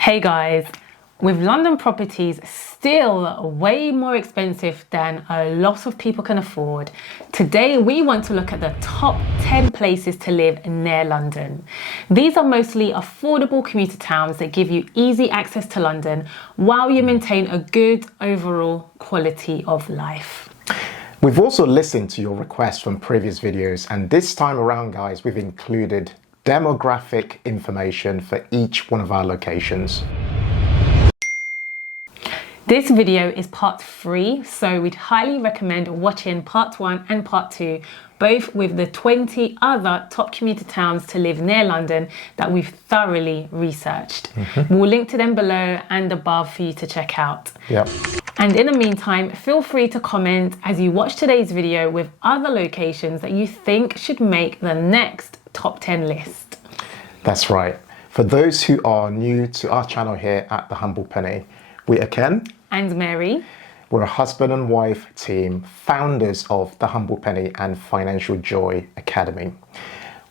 Hey guys, with London properties still way more expensive than a lot of people can afford, today we want to look at the top 10 places to live near London. These are mostly affordable commuter towns that give you easy access to London while you maintain a good overall quality of life. We've also listened to your requests from previous videos, and this time around, guys, we've included demographic information for each one of our locations. This video is part 3, so we'd highly recommend watching part 1 and part 2, both with the 20 other top commuter towns to live near London that we've thoroughly researched. We'll link to them below and above for you to check out. Yep. And in the meantime, feel free to comment as you watch today's video with other locations that you think should make the next top 10 list. That's right. For those who are new to our channel here at The Humble Penny, we are Ken and Mary. We're a husband and wife team, founders of The Humble Penny and Financial Joy Academy.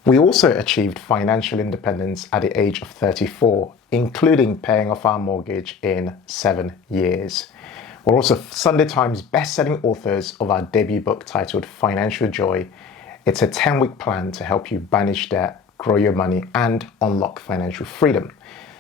We also achieved financial independence at the age of 34, including paying off our mortgage in 7 years. We're also Sunday Times best-selling authors of our debut book titled Financial Joy. It's a 10-week plan to help you banish debt, grow your money, and unlock financial freedom.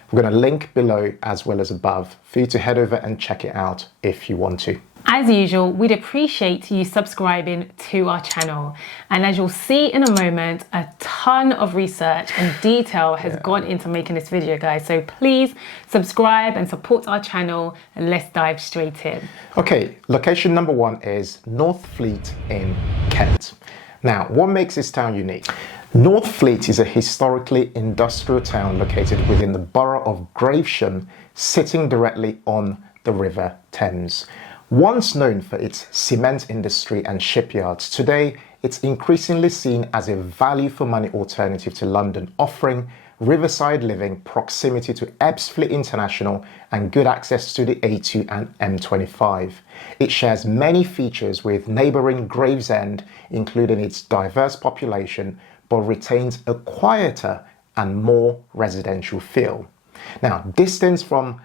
We're going to link below as well as above for you to head over and check it out if you want to. As usual, we'd appreciate you subscribing to our channel. And as you'll see in a moment, a ton of research and detail has gone into making this video, guys. So please subscribe and support our channel, and let's dive straight in. Okay, location number 1 is North Fleet in Kent. Now, what makes this town unique? North Fleet is a historically industrial town located within the borough of Gravesham, sitting directly on the River Thames. Once known for its cement industry and shipyards, today it's increasingly seen as a value for money alternative to London, offering riverside living, proximity to Ebbsfleet International, and good access to the A2 and M25. It shares many features with neighbouring Gravesend, including its diverse population, but retains a quieter and more residential feel. Now, distance from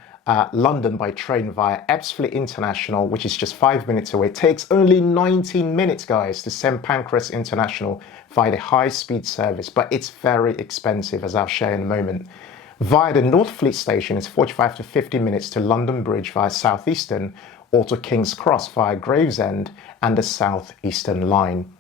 London by train via Ebbsfleet International, which is just 5 minutes away, takes only 19 minutes, guys, to St Pancras International via the high-speed service, but it's very expensive, as I'll share in a moment. Via the North Fleet station, it's 45 to 50 minutes to London Bridge via Southeastern, or to King's Cross via Gravesend and the Southeastern line.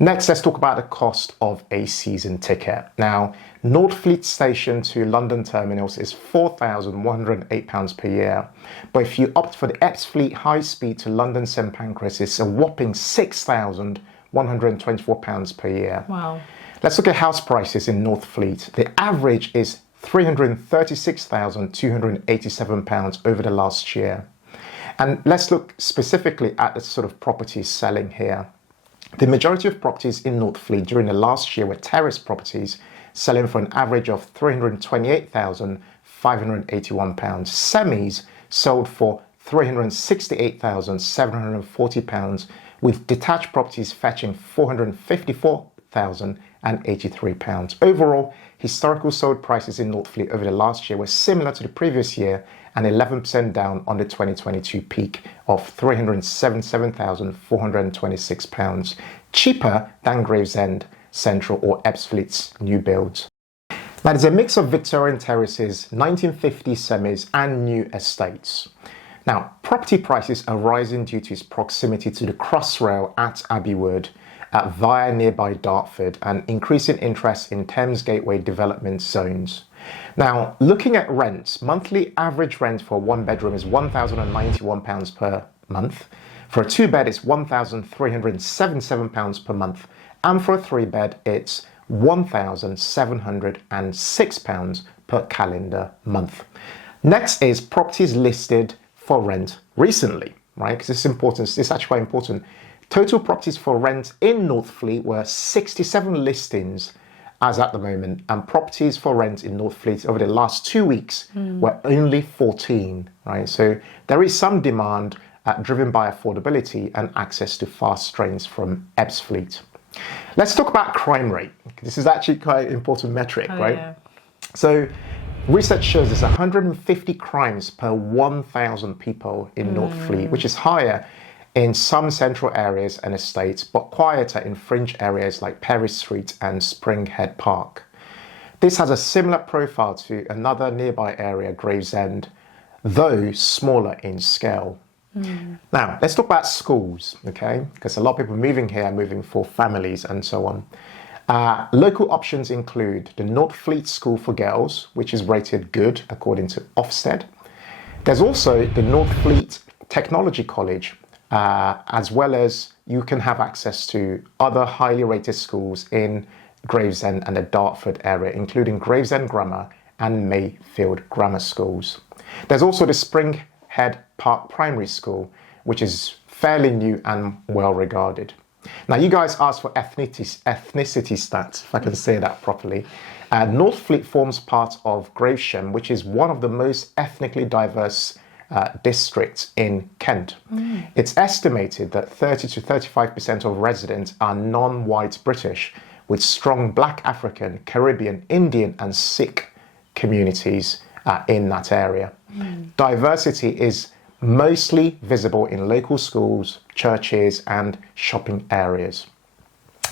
Next, let's talk about the cost of a season ticket. Now, North Fleet Station to London terminals is £4,108 per year. But if you opt for the Ebbsfleet High Speed to London St Pancras, it's a whopping £6,124 per year. Wow. Let's look at house prices in North Fleet. The average is £336,287 over the last year. And let's look specifically at the sort of properties selling here. The majority of properties in North Fleet during the last year were terrace properties, selling for an average of £328,581. Semis sold for £368,740, with detached properties fetching £454,083. Overall, historical sold prices in North Fleet over the last year were similar to the previous year and 11% down on the 2022 peak of £377,426, cheaper than Gravesend, Central or Ebbsfleet's new builds. Now, there's a mix of Victorian terraces, 1950s semis and new estates. Now, property prices are rising due to its proximity to the Crossrail at Abbey Wood, via nearby Dartford, and increasing interest in Thames Gateway development zones. Now, looking at rents, monthly average rent for a 1-bedroom is £1,091 per month. For a 2-bed, it's £1,377 per month. And for a 3-bed, it's £1,706 per calendar month. Next is properties listed for rent recently, right? Because this is important. This is actually quite important. Total properties for rent in North Fleet were 67 listings as at the moment, and properties for rent in North Fleet over the last 2 weeks were only 14, right? So there is some demand driven by affordability and access to fast trains from Ebbsfleet. Let's talk about crime rate. This is actually quite an important metric, right? Yeah. So Research shows there's 150 crimes per 1,000 people in North Fleet, which is higher in some central areas and estates, but quieter in fringe areas like Perry Street and Springhead Park. This has a similar profile to another nearby area, Gravesend, though smaller in scale. Now, let's talk about schools, okay? Because a lot of people moving here are moving for families and so on. Local options include the North Fleet School for Girls, which is rated good according to Ofsted. There's also the North Fleet Technology College, as well as you can have access to other highly rated schools in Gravesend and the Dartford area, including Gravesend Grammar and Mayfield Grammar Schools. There's also the Springhead Park Primary School, which is fairly new and well regarded. Now, you guys asked for ethnicity stats, if I can say that properly. North Fleet forms part of Gravesham, which is one of the most ethnically diverse districts in Kent. It's estimated that 30 to 35% of residents are non-white British, with strong Black African, Caribbean, Indian and Sikh communities in that area. Diversity is mostly visible in local schools, churches and shopping areas.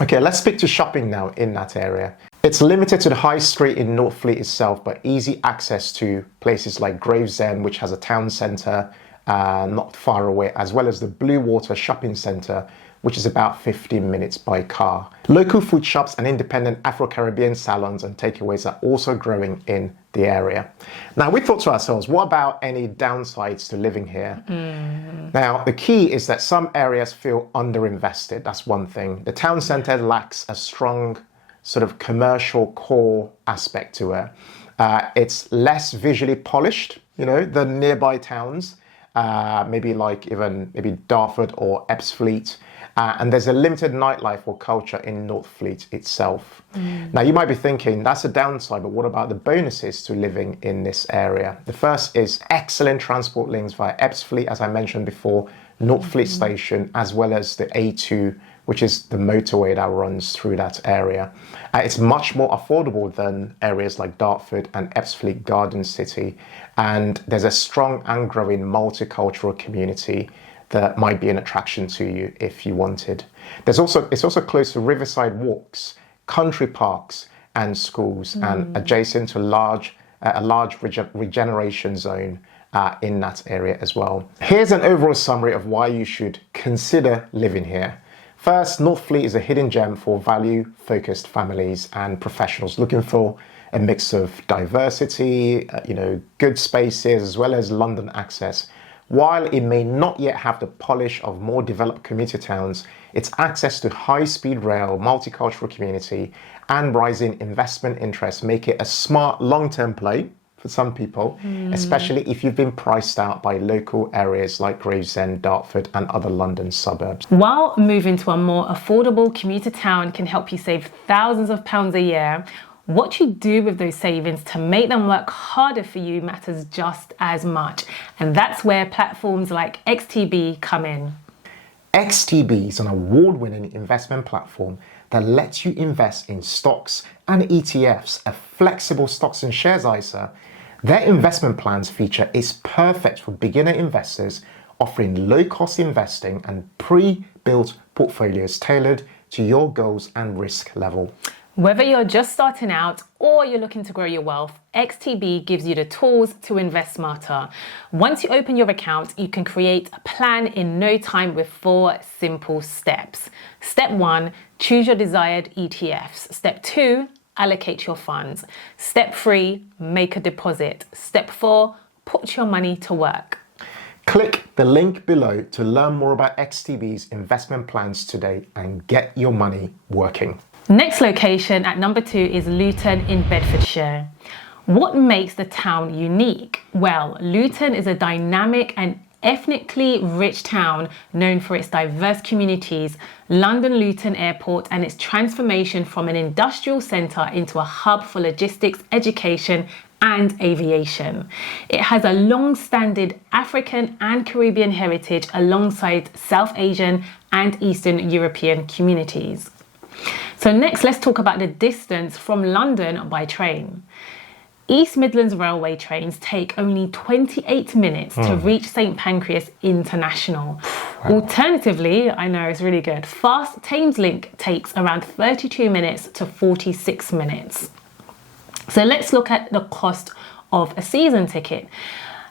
Okay, let's speak to shopping now in that area. It's limited to the high street in North Fleet itself, but easy access to places like Gravesend, which has a town centre not far away, as well as the Blue Water Shopping Centre, which is about 15 minutes by car. Local food shops and independent Afro-Caribbean salons and takeaways are also growing in the area. Now, we thought to ourselves, what about any downsides to living here? Now, the key is that some areas feel underinvested. That's one thing. The town centre lacks a strong sort of commercial core aspect to it. It's less visually polished, than nearby towns, maybe Dartford or Ebbsfleet. And there's a limited nightlife or culture in North Fleet itself. Now, you might be thinking, that's a downside, but what about the bonuses to living in this area? The first is excellent transport links via Ebbsfleet, as I mentioned before, North Fleet Station, as well as the A2, which is the motorway that runs through that area. It's much more affordable than areas like Dartford and Ebbsfleet Garden City. And there's a strong and growing multicultural community that might be an attraction to you if you wanted. It's also close to riverside walks, country parks and schools, and adjacent to a large regeneration zone in that area as well. Here's an overall summary of why you should consider living here. First, North Fleet is a hidden gem for value-focused families and professionals looking for a mix of diversity, good spaces, as well as London access. While it may not yet have the polish of more developed commuter towns, its access to high-speed rail, multicultural community, and rising investment interests make it a smart long-term play for some people, especially if you've been priced out by local areas like Gravesend, Dartford, and other London suburbs. While moving to a more affordable commuter town can help you save thousands of pounds a year, what you do with those savings to make them work harder for you matters just as much. And that's where platforms like XTB come in. XTB is an award-winning investment platform that lets you invest in stocks and ETFs, a flexible stocks and shares ISA. Their investment plans feature is perfect for beginner investors, offering low-cost investing and pre-built portfolios tailored to your goals and risk level. Whether you're just starting out or you're looking to grow your wealth, XTB gives you the tools to invest smarter. Once you open your account, you can create a plan in no time with 4 simple steps. Step 1, choose your desired ETFs. Step 2, allocate your funds. Step 3, make a deposit. Step 4, put your money to work. Click the link below to learn more about XTB's investment plans today and get your money working. Next location at number 2 is Luton in Bedfordshire. What makes the town unique? Well, Luton is a dynamic and ethnically rich town known for its diverse communities, London Luton Airport and its transformation from an industrial centre into a hub for logistics, education and aviation. It has a long-standing African and Caribbean heritage alongside South Asian and Eastern European communities. So next, let's talk about the distance from London by train. East Midlands Railway trains take only 28 minutes to reach St Pancras International. Alternatively, I know it's really good, Fast Thameslink takes around 32 minutes to 46 minutes. So let's look at the cost of a season ticket.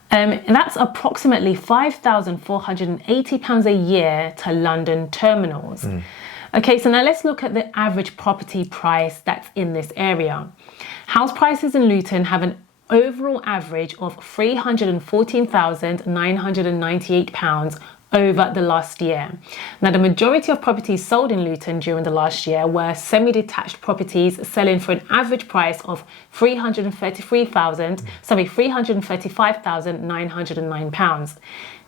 That's approximately £5,480 a year to London terminals. Okay, so now let's look at the average property price that's in this area. House prices in Luton have an overall average of £314,998 over the last year. Now, the majority of properties sold in Luton during the last year were semi-detached properties selling for an average price of £335,909.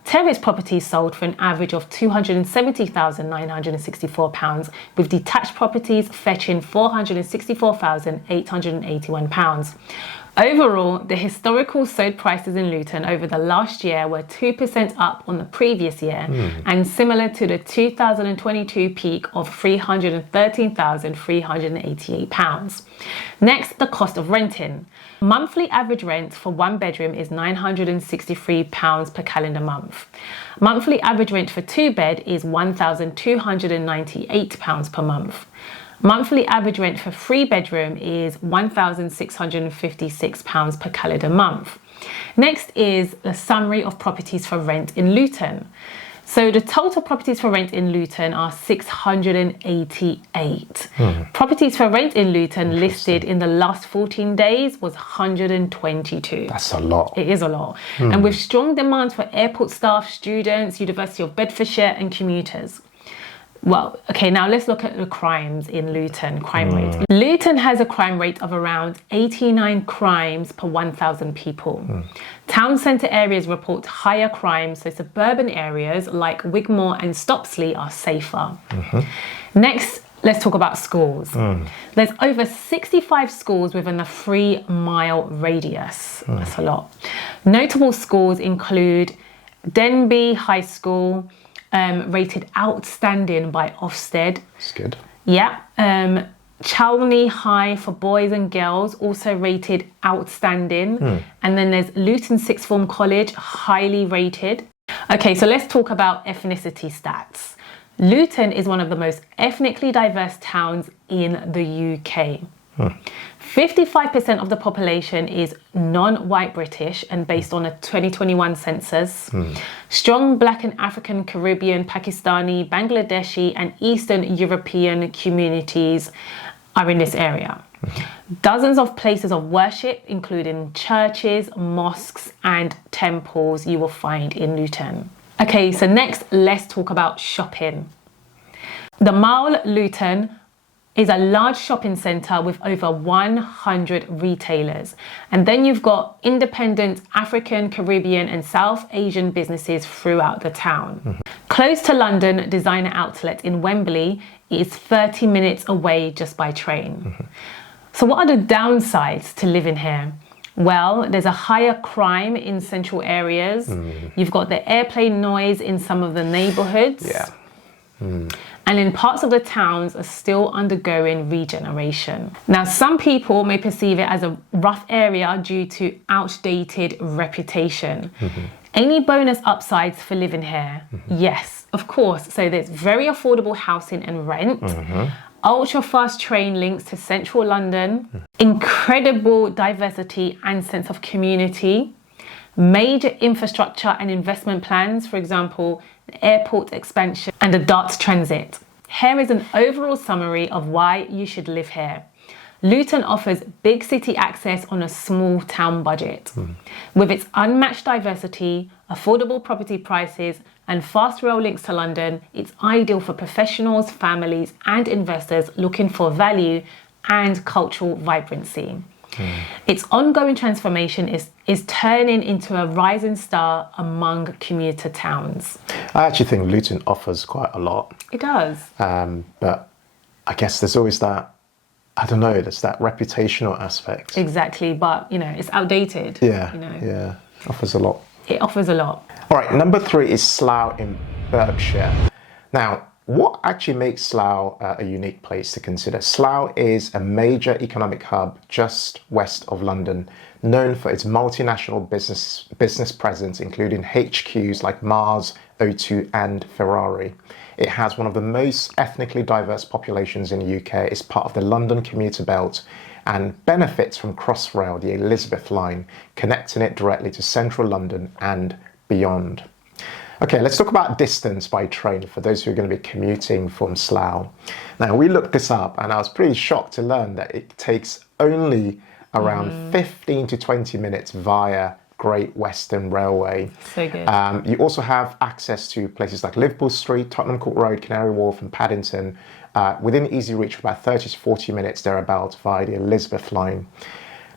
Terrace properties sold for an average of £270,964, with detached properties fetching £464,881. Overall, the historical sold prices in Luton over the last year were 2% up on the previous year and similar to the 2022 peak of £313,388. Next, the cost of renting. Monthly average rent for one bedroom is £963 per calendar month. Monthly average rent for two bed is £1,298 per month. Monthly average rent for three bedroom is £1,656 per calendar month. Next is a summary of properties for rent in Luton. So the total properties for rent in Luton are 688. Properties for rent in Luton listed in the last 14 days was 122. That's a lot. It is a lot. And with strong demand for airport staff, students, University of Bedfordshire and commuters. Well, okay, now let's look at the crimes in Luton, crime rate. Luton has a crime rate of around 89 crimes per 1,000 people. Town centre areas report higher crime, so suburban areas like Wigmore and Stopsley are safer. Next, let's talk about schools. There's over 65 schools within a 3-mile radius. That's a lot. Notable schools include Denby High School, rated outstanding by Ofsted. That's good. Yeah. Chalney High for boys and girls, also rated outstanding. And then there's Luton Sixth Form College, highly rated. Okay, so let's talk about ethnicity stats. Luton is one of the most ethnically diverse towns in the UK. 55% of the population is non-white British and based on a 2021 census. Strong Black and African, Caribbean, Pakistani, Bangladeshi and Eastern European communities are in this area. Dozens of places of worship, including churches, mosques and temples, you will find in Luton. Okay, so next let's talk about shopping. The Mall Luton is a large shopping centre with over 100 retailers. And then you've got independent African, Caribbean and South Asian businesses throughout the town. Close to London Designer Outlet in Wembley is 30 minutes away just by train. So what are the downsides to living here? Well, there's a higher crime in central areas. You've got the airplane noise in some of the neighbourhoods. And in parts of the towns are still undergoing regeneration. Now, some people may perceive it as a rough area due to outdated reputation. Any bonus upsides for living here? Yes, of course. So there's very affordable housing and rent, ultra fast train links to central London, incredible diversity and sense of community, major infrastructure and investment plans, for example, the airport expansion and the Darts Transit. Here is an overall summary of why you should live here. Luton offers big city access on a small town budget. With its unmatched diversity, affordable property prices and fast rail links to London, it's ideal for professionals, families and investors looking for value and cultural vibrancy. Its ongoing transformation is turning into a rising star among commuter towns. I actually think Luton offers quite a lot. It does. But I guess there's always that, I don't know, there's that reputational aspect. Exactly, but you know, it's outdated. Yeah, you know. yeah, offers a lot. It offers a lot. All right, number 3 is Slough in Berkshire. Now, what actually makes Slough a unique place to consider? Slough is a major economic hub just west of London, known for its multinational business presence, including HQs like Mars, O2 and Ferrari. It has one of the most ethnically diverse populations in the UK. It's part of the London Commuter Belt and benefits from Crossrail, the Elizabeth line, connecting it directly to central London and beyond. Okay, let's talk about distance by train for those who are going to be commuting from Slough. Now, we looked this up and I was pretty shocked to learn that it takes only around 15 to 20 minutes via Great Western Railway. So good. You also have access to places like Liverpool Street, Tottenham Court Road, Canary Wharf and Paddington within easy reach for about 30 to 40 minutes thereabouts via the Elizabeth line.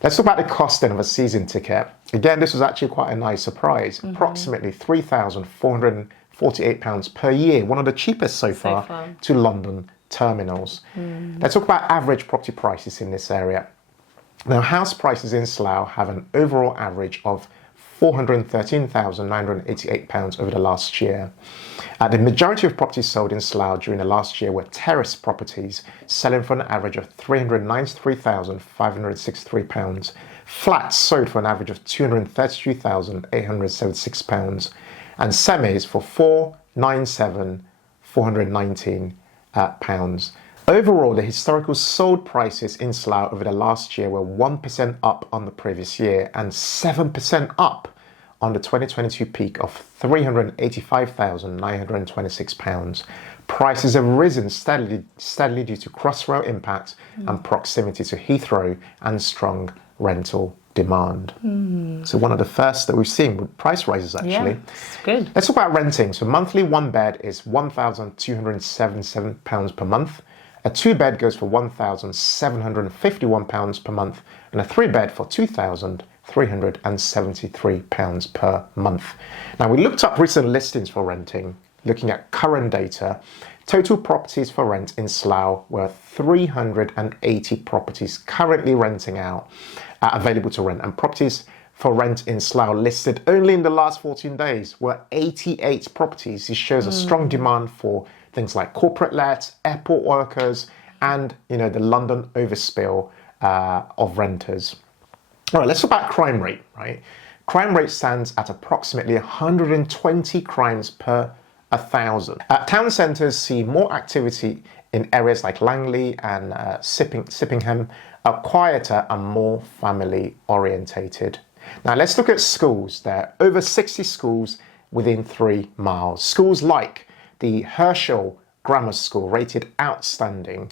Let's talk about the cost then of a season ticket. Again, this was actually quite a nice surprise. Approximately £3,448 per year, one of the cheapest so far to London terminals. Let's talk about average property prices in this area. Now, house prices in Slough have an overall average of £413,988 over the last year. The majority of properties sold in Slough during the last year were terrace properties, selling for an average of £393,563. Flats sold for an average of £233,876, and semis for £497,419. Overall, the historical sold prices in Slough over the last year were 1% up on the previous year and 7% up on the 2022 peak of £385,926. Prices have risen steadily due to Crossrail impact and proximity to Heathrow and strong rental demand. So one of the first that we've seen with price rises actually. Yeah, it's good. Let's talk about renting. So monthly one bed is £1,277 per month. A two bed goes for £1,751 per month, and a three bed for £2,373 per month. Now, we looked up recent listings for renting, looking at current data. Total properties for rent in Slough were 380 properties currently renting out, available to rent, and properties for rent in Slough listed only in the last 14 days were 88 properties. This shows a strong demand for things like corporate lets, airport workers, and the London overspill of renters. All right, let's talk about crime rate, right? Crime rate stands at approximately 120 crimes per 1,000. Town centres see more activity in areas like Langley and Sippingham, are quieter and more family orientated. Now let's look at schools. There are over 60 schools within 3 miles. Schools like the Herschel Grammar School, rated outstanding.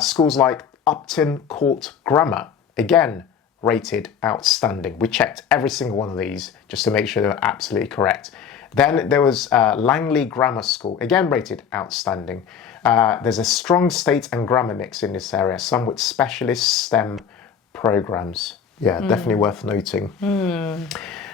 Schools like Upton Court Grammar, again, rated outstanding. We checked every single one of these just to make sure they were absolutely correct. Then there was Langley Grammar School, again rated outstanding. There's a strong state and grammar mix in this area, some with specialist STEM programs. Yeah, definitely worth noting.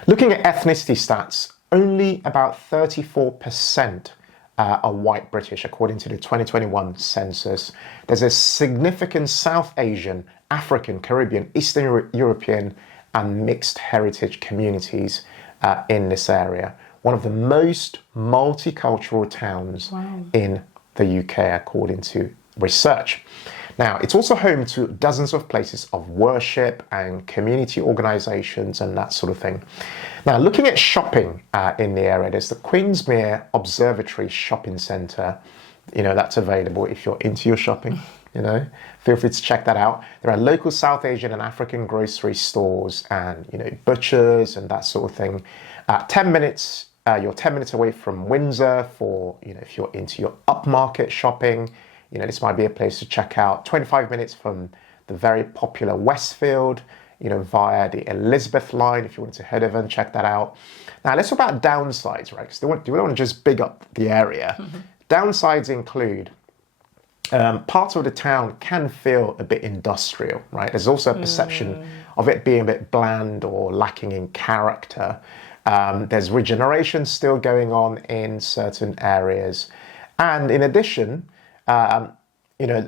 Looking at ethnicity stats, only about 34% are white British, according to the 2021 census. There's a significant South Asian, African, Caribbean, Eastern European, and mixed heritage communities in this area. One of the most multicultural towns in the UK, according to research. Now, it's also home to dozens of places of worship and community organisations and that sort of thing. Now, looking at shopping in the area, there's the Queensmere Observatory Shopping Centre. That's available if you're into your shopping. Feel free to check that out. There are local South Asian and African grocery stores and, butchers and that sort of thing. 10 minutes, you're 10 minutes away from Windsor for, if you're into your upmarket shopping. This might be a place to check out. 25 minutes from the very popular Westfield, via the Elizabeth line, if you want to head over and check that out. Now, let's talk about downsides, right? Because we don't want to just big up the area. Downsides include parts of the town can feel a bit industrial, right? There's also a perception of it being a bit bland or lacking in character. There's regeneration still going on in certain areas. And in addition,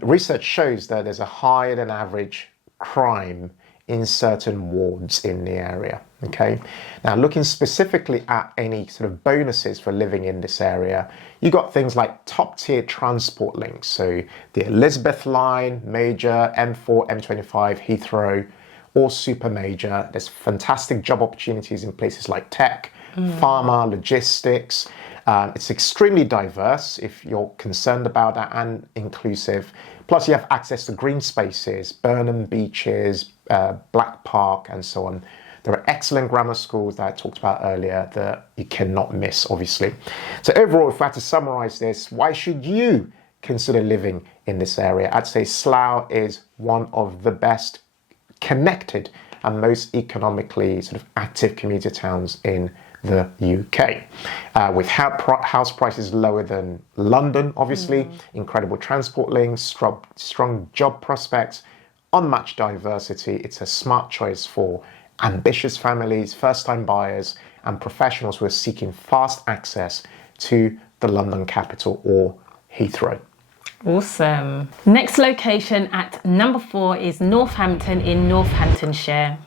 research shows that there's a higher than average crime in certain wards in the area. Okay, now looking specifically at any sort of bonuses for living in this area, you got things like top tier transport links. So the Elizabeth line, Major, M4, M25, Heathrow, or super major. There's fantastic job opportunities in places like tech, pharma, logistics. It's extremely diverse if you're concerned about that, and inclusive. Plus you have access to green spaces, Burnham beaches, Black Park, and so on. There are excellent grammar schools that I talked about earlier that you cannot miss, obviously. So overall, if I had to summarize this, why should you consider living in this area? I'd say Slough is one of the best connected and most economically sort of active commuter towns in the UK. With house prices lower than London, obviously, incredible transport links, strong job prospects, unmatched diversity. It's a smart choice for ambitious families, first-time buyers, and professionals who are seeking fast access to the London capital or Heathrow. Awesome. Next location at number 4 is Northampton in Northamptonshire.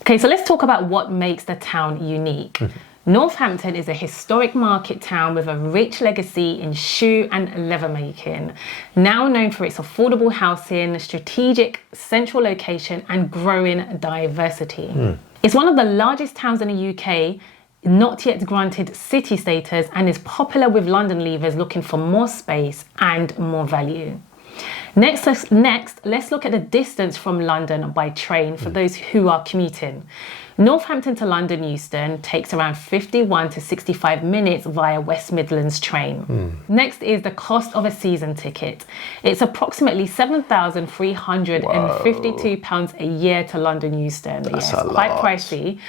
Okay, so let's talk about what makes the town unique. Northampton is a historic market town with a rich legacy in shoe and leather making, now known for its affordable housing, strategic central location, and growing diversity. It's one of the largest towns in the UK, not yet granted city status, and is popular with London leavers looking for more space and more value. Next, let's look at the distance from London by train for those who are commuting. Northampton to London Euston takes around 51 to 65 minutes via West Midlands train. Next is the cost of a season ticket. It's approximately £7,352 a year to London Euston. That's yes, quite pricey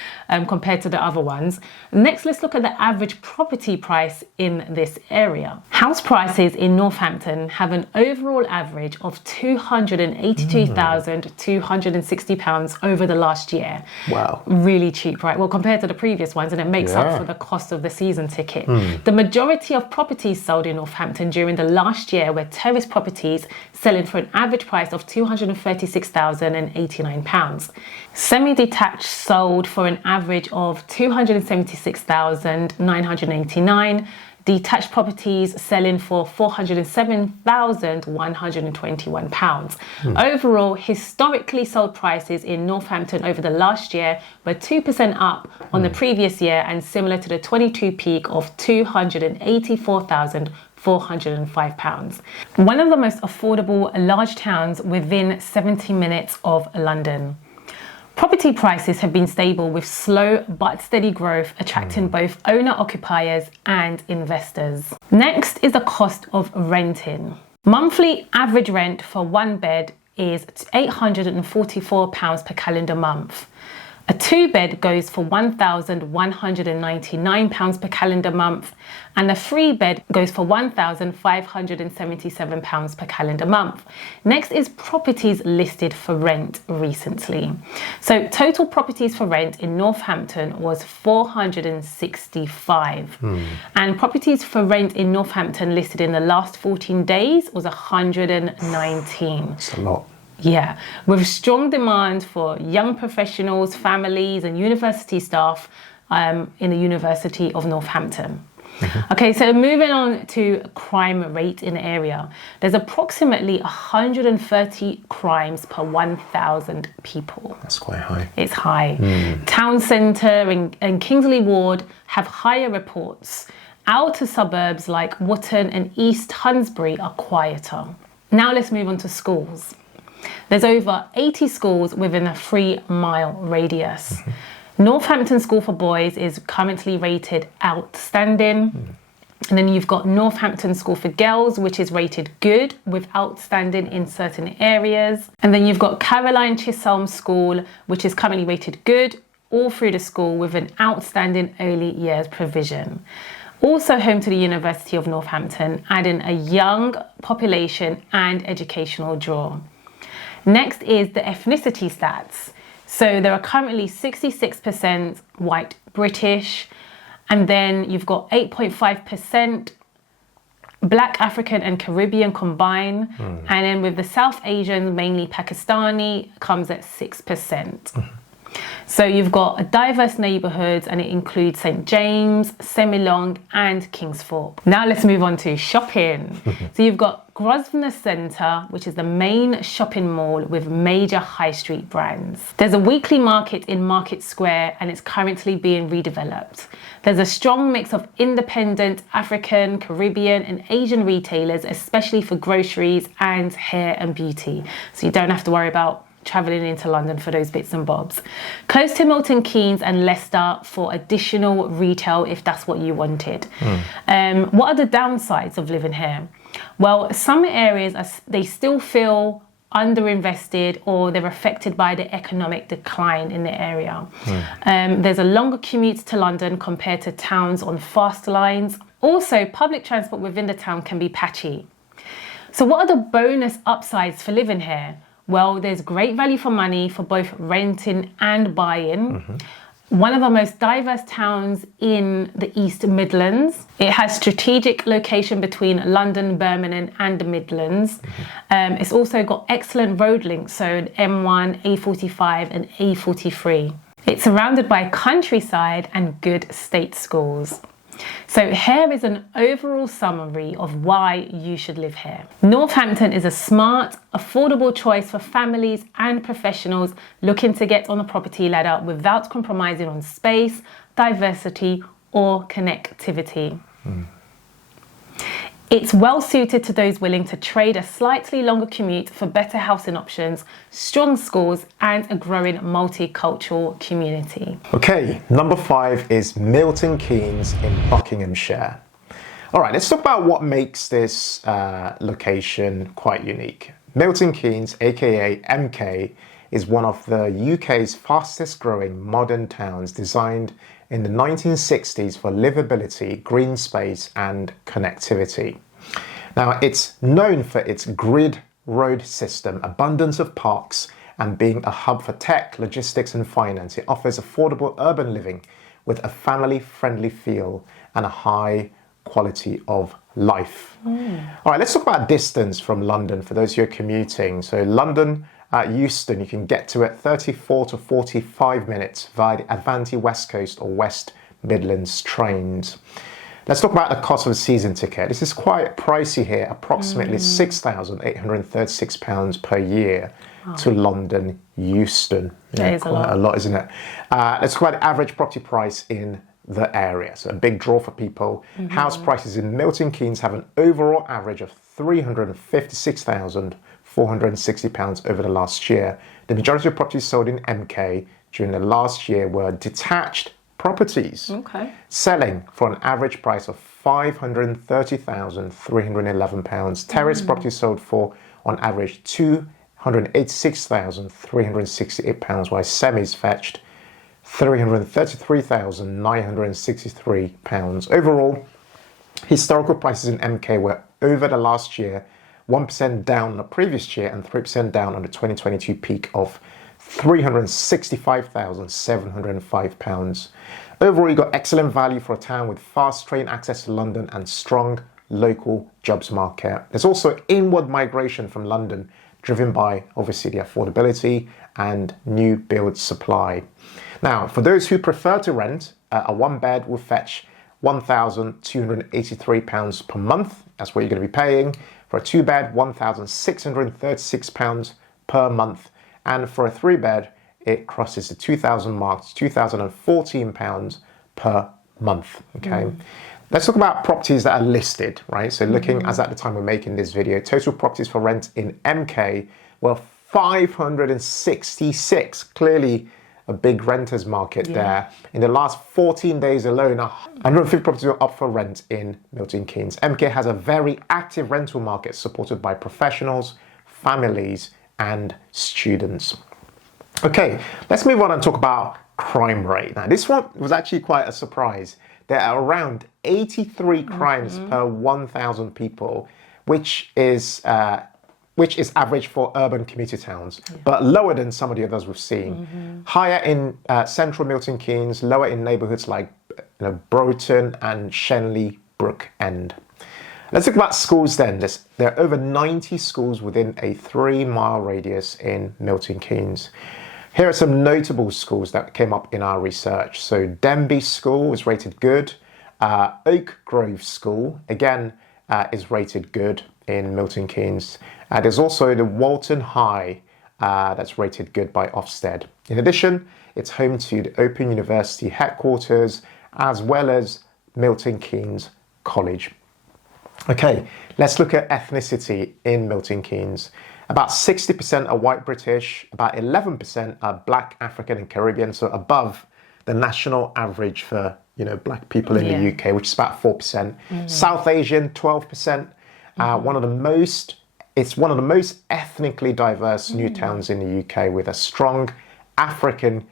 compared to the other ones. Next, let's look at the average property price in this area. House prices in Northampton have an overall average of £282,260 over the last year. Wow. Really cheap, right? Well, compared to the previous ones, and it makes up for the cost of the season ticket. The majority of properties sold in Northampton during the last year were terrace properties selling for an average price of £236,089. Semi-detached sold for an average of £276,989. Detached properties selling for £407,121. Overall, historically sold prices in Northampton over the last year were 2% up on the previous year and similar to the 22 peak of £284,405. One of the most affordable large towns within 70 minutes of London. Property prices have been stable with slow but steady growth, attracting both owner-occupiers and investors. Next is the cost of renting. Monthly average rent for one bed is £844 per calendar month. A 2-bed goes for £1,199 per calendar month, and a 3-bed goes for £1,577 per calendar month. Next is properties listed for rent recently. So total properties for rent in Northampton was 465, and properties for rent in Northampton listed in the last 14 days was 119. That's a lot. Yeah, with strong demand for young professionals, families, and university staff in the University of Northampton. Okay, so moving on to crime rate in the area. There's approximately 130 crimes per 1,000 people. That's quite high. It's high. Town centre and Kingsley Ward have higher reports. Outer suburbs like Wootton and East Hunsbury are quieter. Now let's move on to schools. There's over 80 schools within a 3-mile radius. Northampton School for Boys is currently rated outstanding. And then you've got Northampton School for Girls, which is rated good with outstanding in certain areas. And then you've got Caroline Chisholm School, which is currently rated good all through the school with an outstanding early years provision. Also home to the University of Northampton, adding a young population and educational draw. Next is the ethnicity stats. So there are currently 66% white British, and then you've got 8.5% Black, African and Caribbean combine. And then with the South Asian, mainly Pakistani, comes at 6%. So you've got a diverse neighbourhoods, and it includes St James, Semilong and Kingsthorpe. Now let's move on to shopping. So you've got Grosvenor Centre, which is the main shopping mall with major high street brands. There's a weekly market in Market Square, and it's currently being redeveloped. There's a strong mix of independent African, Caribbean and Asian retailers, especially for groceries and hair and beauty. So you don't have to worry about travelling into London for those bits and bobs. Close to Milton Keynes and Leicester for additional retail if that's what you wanted. What are the downsides of living here? Well, some areas, they still feel underinvested, or they're affected by the economic decline in the area. There's a longer commute to London compared to towns on fast lines. Also, public transport within the town can be patchy. So what are the bonus upsides for living here? Well, there's great value for money for both renting and buying. One of the most diverse towns in the East Midlands. It has strategic location between London, Birmingham and the Midlands. It's also got excellent road links, so M1, A45 and A43. It's surrounded by countryside and good state schools. So here is an overall summary of why you should live here. Northampton is a smart, affordable choice for families and professionals looking to get on the property ladder without compromising on space, diversity or connectivity. It's well suited to those willing to trade a slightly longer commute for better housing options, strong schools and a growing multicultural community. Okay, number 5 is Milton Keynes in Buckinghamshire. All right, let's talk about what makes this location quite unique. Milton Keynes, aka MK, is one of the UK's fastest growing modern towns, designed in the 1960s for livability, green space and connectivity. Now, it's known for its grid road system, abundance of parks and being a hub for tech, logistics and finance. It offers affordable urban living with a family-friendly feel and a high quality of life. All right, let's talk about distance from London for those who are commuting. So London, Euston, you can get to it 34 to 45 minutes via the Avanti West Coast or West Midlands trains. Let's talk about the cost of a season ticket. This is quite pricey here, approximately £6,836 per year to London Euston. That is quite a lot, isn't it? Let's talk about the average property price in the area. So a big draw for people. House prices in Milton Keynes have an overall average of £356,460 over the last year. The majority of properties sold in MK during the last year were detached properties, selling for an average price of £530,311. Terrace properties sold for, on average, £286,368, while semis fetched £333,963. Overall, historical prices in MK were over the last year 1% down on the previous year and 3% down on the 2022 peak of £365,705. Overall, you got excellent value for a town with fast train access to London and strong local jobs market. There's also inward migration from London, driven by obviously the affordability and new build supply. Now, for those who prefer to rent, a one bed will fetch £1,283 per month. That's what you're going to be paying. For a two bed, £1,636 per month. And for a three bed, it crosses the 2,000 mark, £2,014 per month. Okay. Let's talk about properties that are listed, right? So looking as at the time we're making this video, total properties for rent in MK were 566. Clearly a big renters market there. In the last 14 days alone, 150 properties were up for rent in Milton Keynes. MK has a very active rental market supported by professionals, families, and students. Okay, let's move on and talk about crime rate. Now, this one was actually quite a surprise. There are around 83 crimes per 1,000 people, which is average for urban commuter towns, but lower than some of the others we've seen. Higher in central Milton Keynes, lower in neighbourhoods like Broughton and Shenley Brook End. Let's talk about schools then. There are over 90 schools within a 3-mile radius in Milton Keynes. Here are some notable schools that came up in our research. So Denby School is rated good. Oak Grove School, again, is rated good in Milton Keynes. There's also the Walton High that's rated good by Ofsted. In addition, it's home to the Open University headquarters as well as Milton Keynes College. Okay, let's look at ethnicity in Milton Keynes. About 60% are white British, about 11% are black, African and Caribbean, so above the national average for black people in the UK, which is about 4%. South Asian, 12%. It's one of the most ethnically diverse new towns in the UK, with a strong African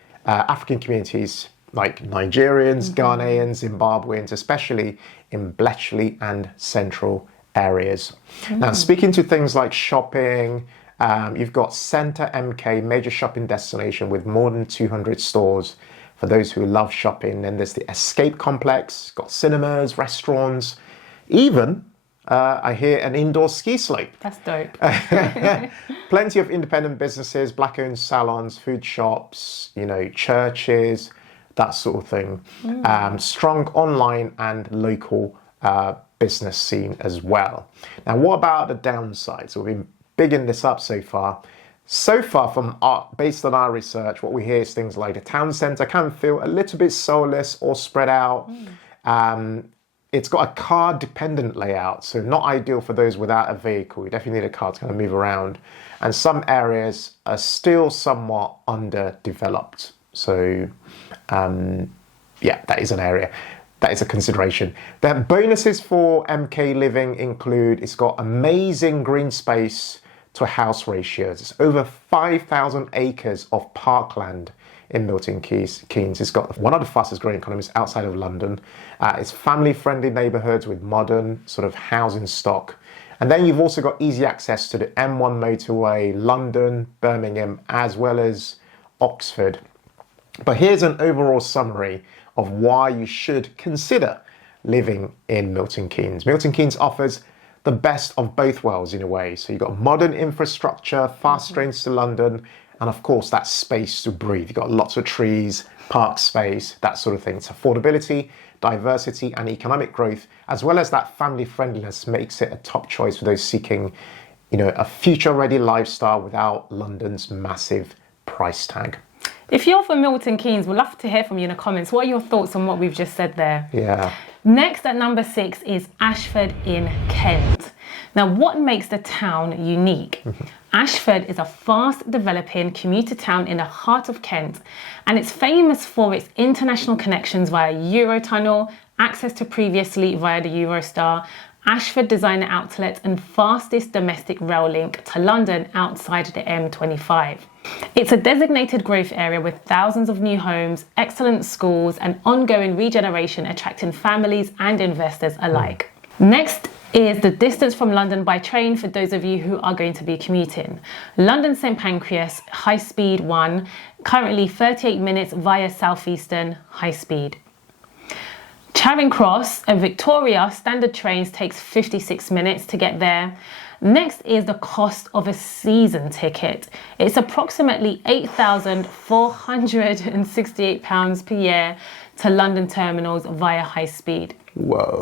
communities like Nigerians, Ghanaians, Zimbabweans, especially in Bletchley and central areas. Now, speaking to things like shopping, you've got Centre MK, major shopping destination with more than 200 stores for those who love shopping. Then there's the Escape Complex, got cinemas, restaurants, even I hear an indoor ski slope. That's dope. Plenty of independent businesses, black-owned salons, food shops, churches, that sort of thing. Strong online and local business scene as well. Now, what about the downsides? So we've been bigging this up so far. Based on our research, what we hear is things like the town centre can feel a little bit soulless or spread out. It's got a car-dependent layout, so not ideal for those without a vehicle. You definitely need a car to kind of move around. And some areas are still somewhat underdeveloped. So, that is an area. That is a consideration. The bonuses for MK Living include, it's got amazing green space to house ratios. It's over 5,000 acres of parkland in Milton Keynes. It's got one of the fastest growing economies outside of London. It's family-friendly neighbourhoods with modern sort of housing stock. And then you've also got easy access to the M1 motorway, London, Birmingham, as well as Oxford. But here's an overall summary of why you should consider living in Milton Keynes. Milton Keynes offers the best of both worlds in a way. So you've got modern infrastructure, fast trains to London, and of course that space to breathe. You've got lots of trees, park space, that sort of thing. It's affordability, diversity and economic growth, as well as that family friendliness makes it a top choice for those seeking, a future-ready lifestyle without London's massive price tag. If you're from Milton Keynes, we'd love to hear from you in the comments. What are your thoughts on what we've just said there? Yeah. Next at number 6 is Ashford in Kent. Now, what makes the town unique? Ashford is a fast developing commuter town in the heart of Kent, and it's famous for its international connections via Eurotunnel, access to previously via the Eurostar, Ashford designer outlet and fastest domestic rail link to London outside the M25. It's a designated growth area with thousands of new homes, excellent schools and ongoing regeneration attracting families and investors alike. Next is the distance from London by train for those of you who are going to be commuting. London St Pancras High Speed 1, currently 38 minutes via Southeastern High Speed. Charing Cross and Victoria standard trains takes 56 minutes to get there. Next is the cost of a season ticket. It's approximately £8,468 per year to London terminals via high speed. Whoa.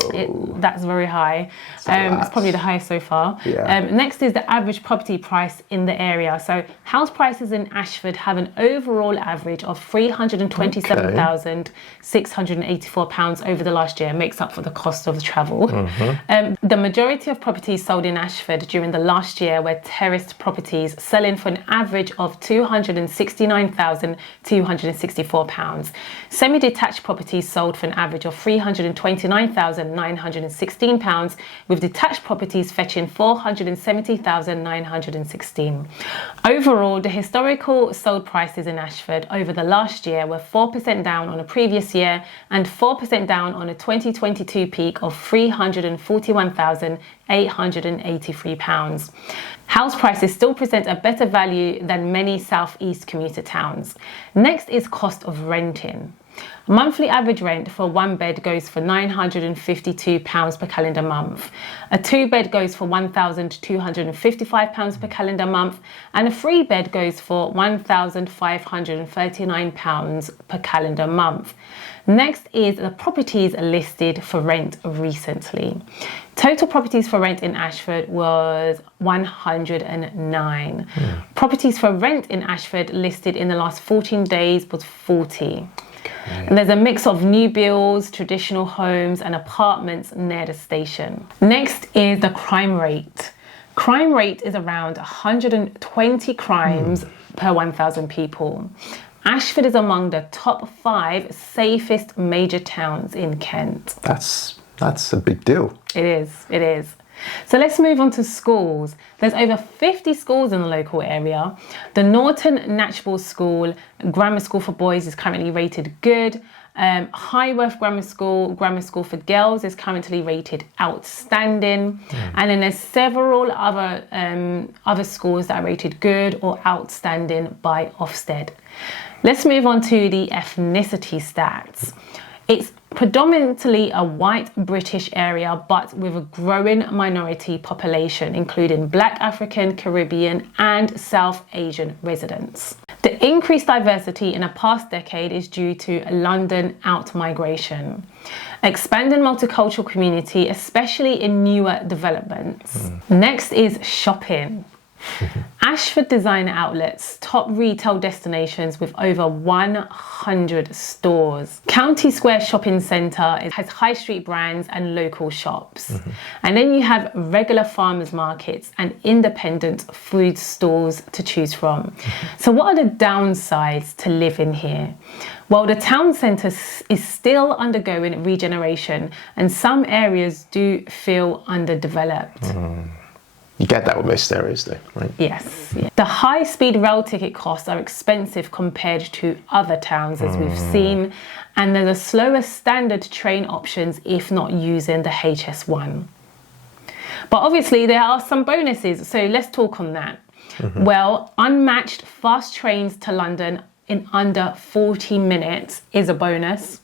That's very high. It's probably the highest so far. Yeah. Next is the average property price in the area. So house prices in Ashford have an overall average of £327,684 over the last year. Makes up for the cost of the travel. The majority of properties sold in Ashford during the last year were terraced properties, selling for an average of £269,264. Semi-detached properties sold for an average of £329,916, with detached properties fetching £470,916. Overall, the historical sold prices in Ashford over the last year were 4% down on a previous year and 4% down on a 2022 peak of £341,883. House prices still present a better value than many southeast commuter towns. Next is cost of renting. Monthly average rent for a 1-bed goes for £952 per calendar month. A 2-bed goes for £1,255 per calendar month, and a 3-bed goes for £1,539 per calendar month. Next is the properties listed for rent recently. Total properties for rent in Ashford was 109. Properties for rent in Ashford listed in the last 14 days was 40. And there's a mix of new builds, traditional homes and apartments near the station. Next is the crime rate. Crime rate is around 120 crimes per 1,000 people. Ashford is among the top 5 safest major towns in Kent. That's a big deal. It is. So let's move on to schools. There's over 50 schools in the local area. The Norton Natchball School, grammar school for boys, is currently rated good. Highworth Grammar School for girls, is currently rated outstanding. And then there's several other schools that are rated good or outstanding by Ofsted. Let's move on to the ethnicity stats. It's predominantly a white British area, but with a growing minority population, including Black, African, Caribbean, and South Asian residents. The increased diversity in the past decade is due to London out-migration, expanding multicultural community, especially in newer developments. Next is shopping. Ashford designer outlets, top retail destinations with over 100 stores. County Square Shopping Centre has high street brands and local shops. And then you have regular farmers markets and independent food stores to choose from. So what are the downsides to living here? Well, the town centre is still undergoing regeneration and some areas do feel underdeveloped. You get that with most areas though, right? Yes. The high-speed rail ticket costs are expensive compared to other towns, as we've seen, and there's a slower standard train options if not using the HS1. But obviously there are some bonuses, so let's talk on that. Well, unmatched fast trains to London in under 40 minutes is a bonus.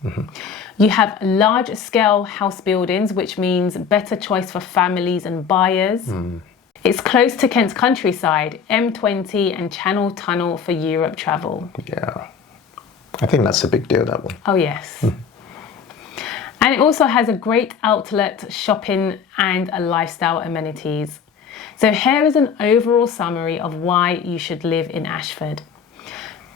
You have large-scale house buildings, which means better choice for families and buyers. It's close to Kent's countryside, M20 and Channel Tunnel for Europe travel. Yeah, I think that's a big deal, that one. Oh yes. And it also has a great outlet, shopping and a lifestyle amenities. So here is an overall summary of why you should live in Ashford.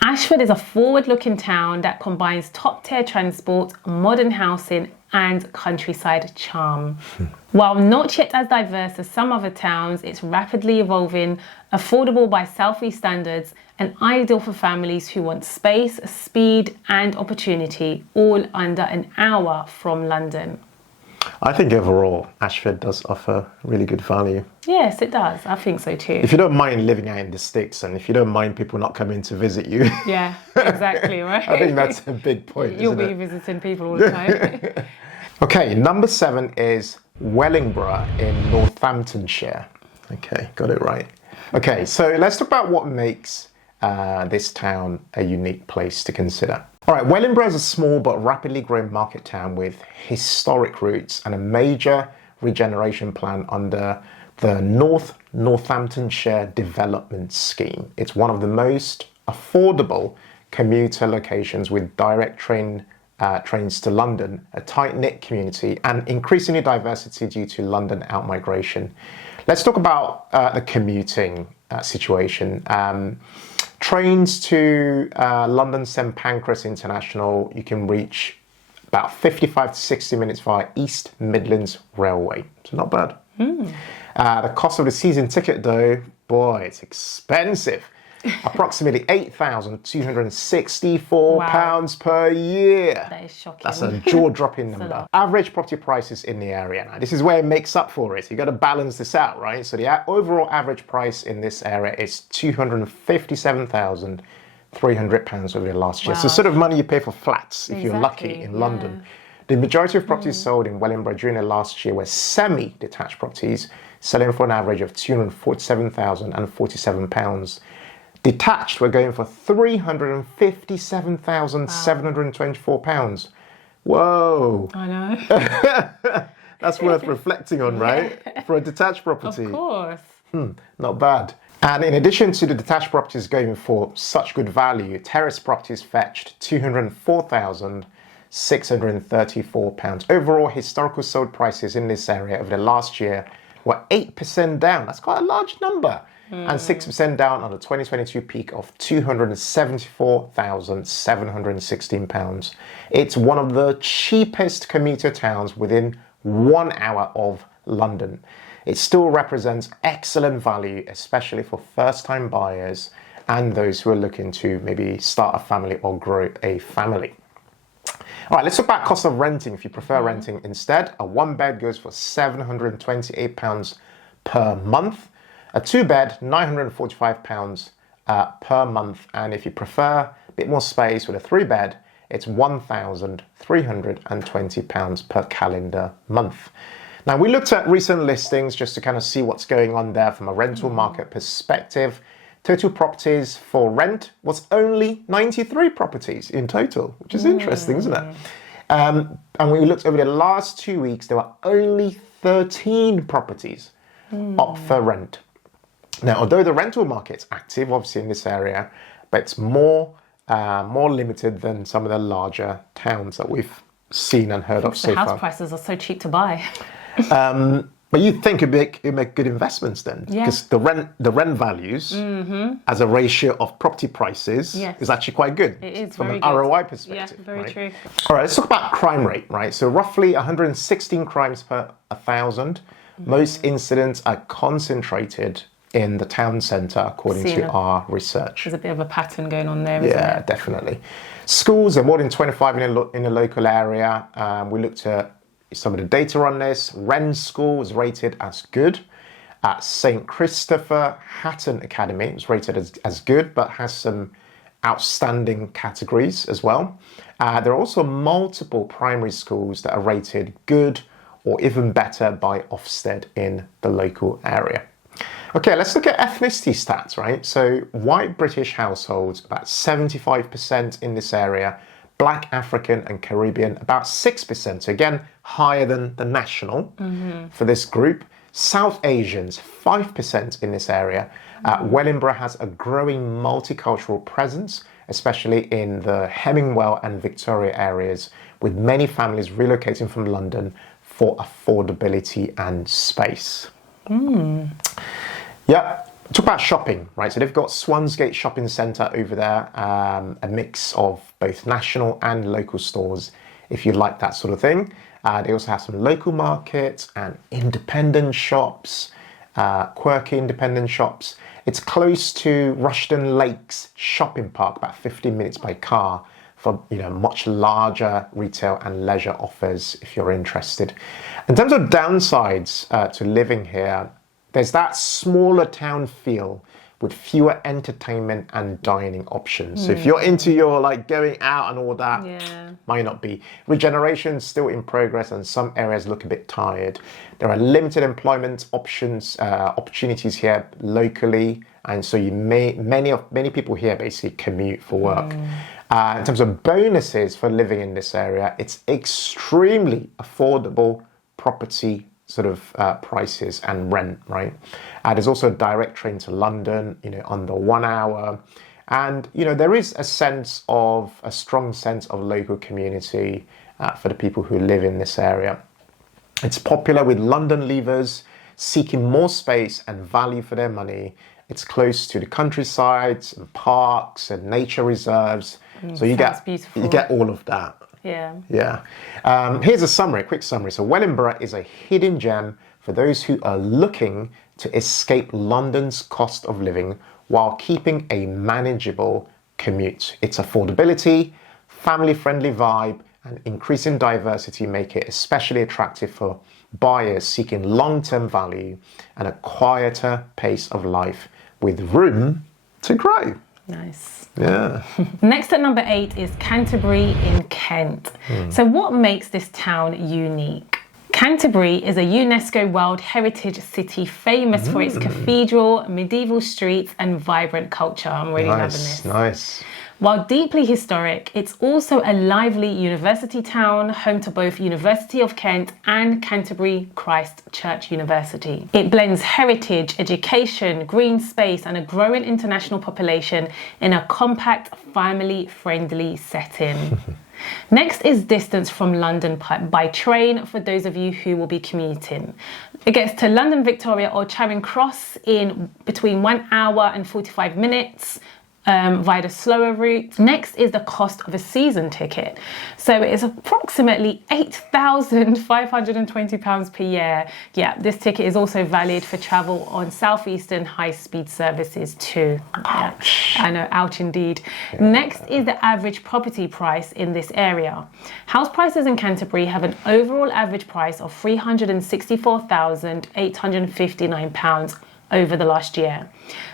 Ashford is a forward-looking town that combines top-tier transport, modern housing and countryside charm. While not yet as diverse as some other towns, it's rapidly evolving, affordable by Southeast standards, and ideal for families who want space, speed and opportunity, all under an hour from London. I think overall, Ashford does offer really good value. Yes, it does. I think so too. If you don't mind living out in the sticks and if you don't mind people not coming to visit you. Yeah, exactly, right? I think that's a big point, You'll isn't be it? visiting people all the time. Okay, number 7 is Wellingborough in Northamptonshire. Okay, got it right. Okay, so let's talk about what makes this town a unique place to consider. All right, Wellingborough is a small but rapidly growing market town with historic roots and a major regeneration plan under the Northamptonshire Development Scheme. It's one of the most affordable commuter locations with direct trains to London, a tight-knit community, and increasingly diversity due to London out-migration. Let's talk about the commuting situation. Trains to London St Pancras International, you can reach about 55 to 60 minutes via East Midlands Railway. So not bad. The cost of the season ticket though, boy, it's expensive. Approximately £8,264 per year. That is shocking. That's a jaw-dropping number. Average property prices in the area. Now, this is where it makes up for it. You got to balance this out, right? So the overall average price in this area is £257,300 over the last year. So sort of money you pay for flats if you're lucky in London. The majority of properties sold in Wellingborough during the last year were semi-detached properties, selling for an average of £247,047. Detached, we're going for £357,724. Whoa. I know. That's worth reflecting on, right? For a detached property. Of course. Not bad. And in addition to the detached properties going for such good value, terrace properties fetched £204,634. Overall, historical sold prices in this area over the last year were 8% down. That's quite a large number. And 6% down on the 2022 peak of £274,716. It's one of the cheapest commuter towns within 1 hour of London. It still represents excellent value, especially for first-time buyers and those who are looking to maybe start a family or grow a family. All right, let's talk about cost of renting. If you prefer renting instead, a one bed goes for £728 per month. A two bed, £945 per month. And if you prefer a bit more space with a three bed, it's £1,320 per calendar month. Now, we looked at recent listings just to kind of see what's going on there from a rental market perspective. Total properties for rent was only 93 properties in total, which is interesting, isn't it? And when we looked over the last 2 weeks, there were only 13 properties up for rent. Now, although the rental market's active, obviously in this area, but it's more limited than some of the larger towns that we've seen and heard of so far. The house prices are so cheap to buy. But you'd think it'd make good investments then, because the rent values as a ratio of property prices is actually quite good. It is from very an good. ROI perspective. Yeah, very true. All right, let's talk about crime rate, right? So roughly 116 crimes per 1,000. Most incidents are concentrated in the town centre, according to our research. There's a bit of a pattern going on there, isn't Yeah, it? definitely. Schools are more than 25 in a local area. We looked at some of the data on this. Wren School was rated as good. At St. Christopher Hatton Academy was rated as good, but has some outstanding categories as well. There are also multiple primary schools that are rated good or even better by Ofsted in the local area. Okay, let's look at ethnicity stats, right? So white British households, about 75% in this area. Black, African and Caribbean, about 6%. So again, higher than the national for this group. South Asians, 5% in this area. Wellingborough has a growing multicultural presence, especially in the Hemingwell and Victoria areas, with many families relocating from London for affordability and space. Yeah, talk about shopping, right? So they've got Swansgate Shopping Centre over there, a mix of both national and local stores, if you like that sort of thing. They also have some local markets and independent shops, quirky independent shops. It's close to Rushden Lakes Shopping Park, about 15 minutes by car, for much larger retail and leisure offers if you're interested. In terms of downsides to living here, there's that smaller town feel with fewer entertainment and dining options. So if you're into your going out and all that, might not be. Regeneration is still in progress and some areas look a bit tired. There are limited employment opportunities here locally, and so many people here basically commute for work. In terms of bonuses for living in this area, it's extremely affordable property sort of prices and rent, right? There's also a direct train to London, under 1 hour. And, there is a strong sense of local community for the people who live in this area. It's popular with London leavers seeking more space and value for their money. It's close to the countrysides and parks and nature reserves. So you get all of that. Yeah. Here's a quick summary. So Wellingborough is a hidden gem for those who are looking to escape London's cost of living while keeping a manageable commute. Its affordability, family-friendly vibe, and increasing diversity make it especially attractive for buyers seeking long-term value and a quieter pace of life with room to grow. Nice. Yeah. Next at number 8 is Canterbury in Kent. So what makes this town unique? Canterbury is a UNESCO World Heritage City famous for its cathedral, medieval streets and vibrant culture. I'm really loving this. Nice. While deeply historic, it's also a lively university town, home to both University of Kent and Canterbury Christ Church University. It blends heritage, education, green space and a growing international population in a compact, family-friendly setting. Next is distance from London by train for those of you who will be commuting. It gets to London Victoria or Charing Cross in between 1 hour and 45 minutes. Via the slower route. Next is the cost of a season ticket. So it is approximately £8,520 per year. Yeah, this ticket is also valid for travel on Southeastern high-speed services too. Ouch. Yeah, I know, ouch indeed. Yeah. Next is the average property price in this area. House prices in Canterbury have an overall average price of £364,859 over the last year.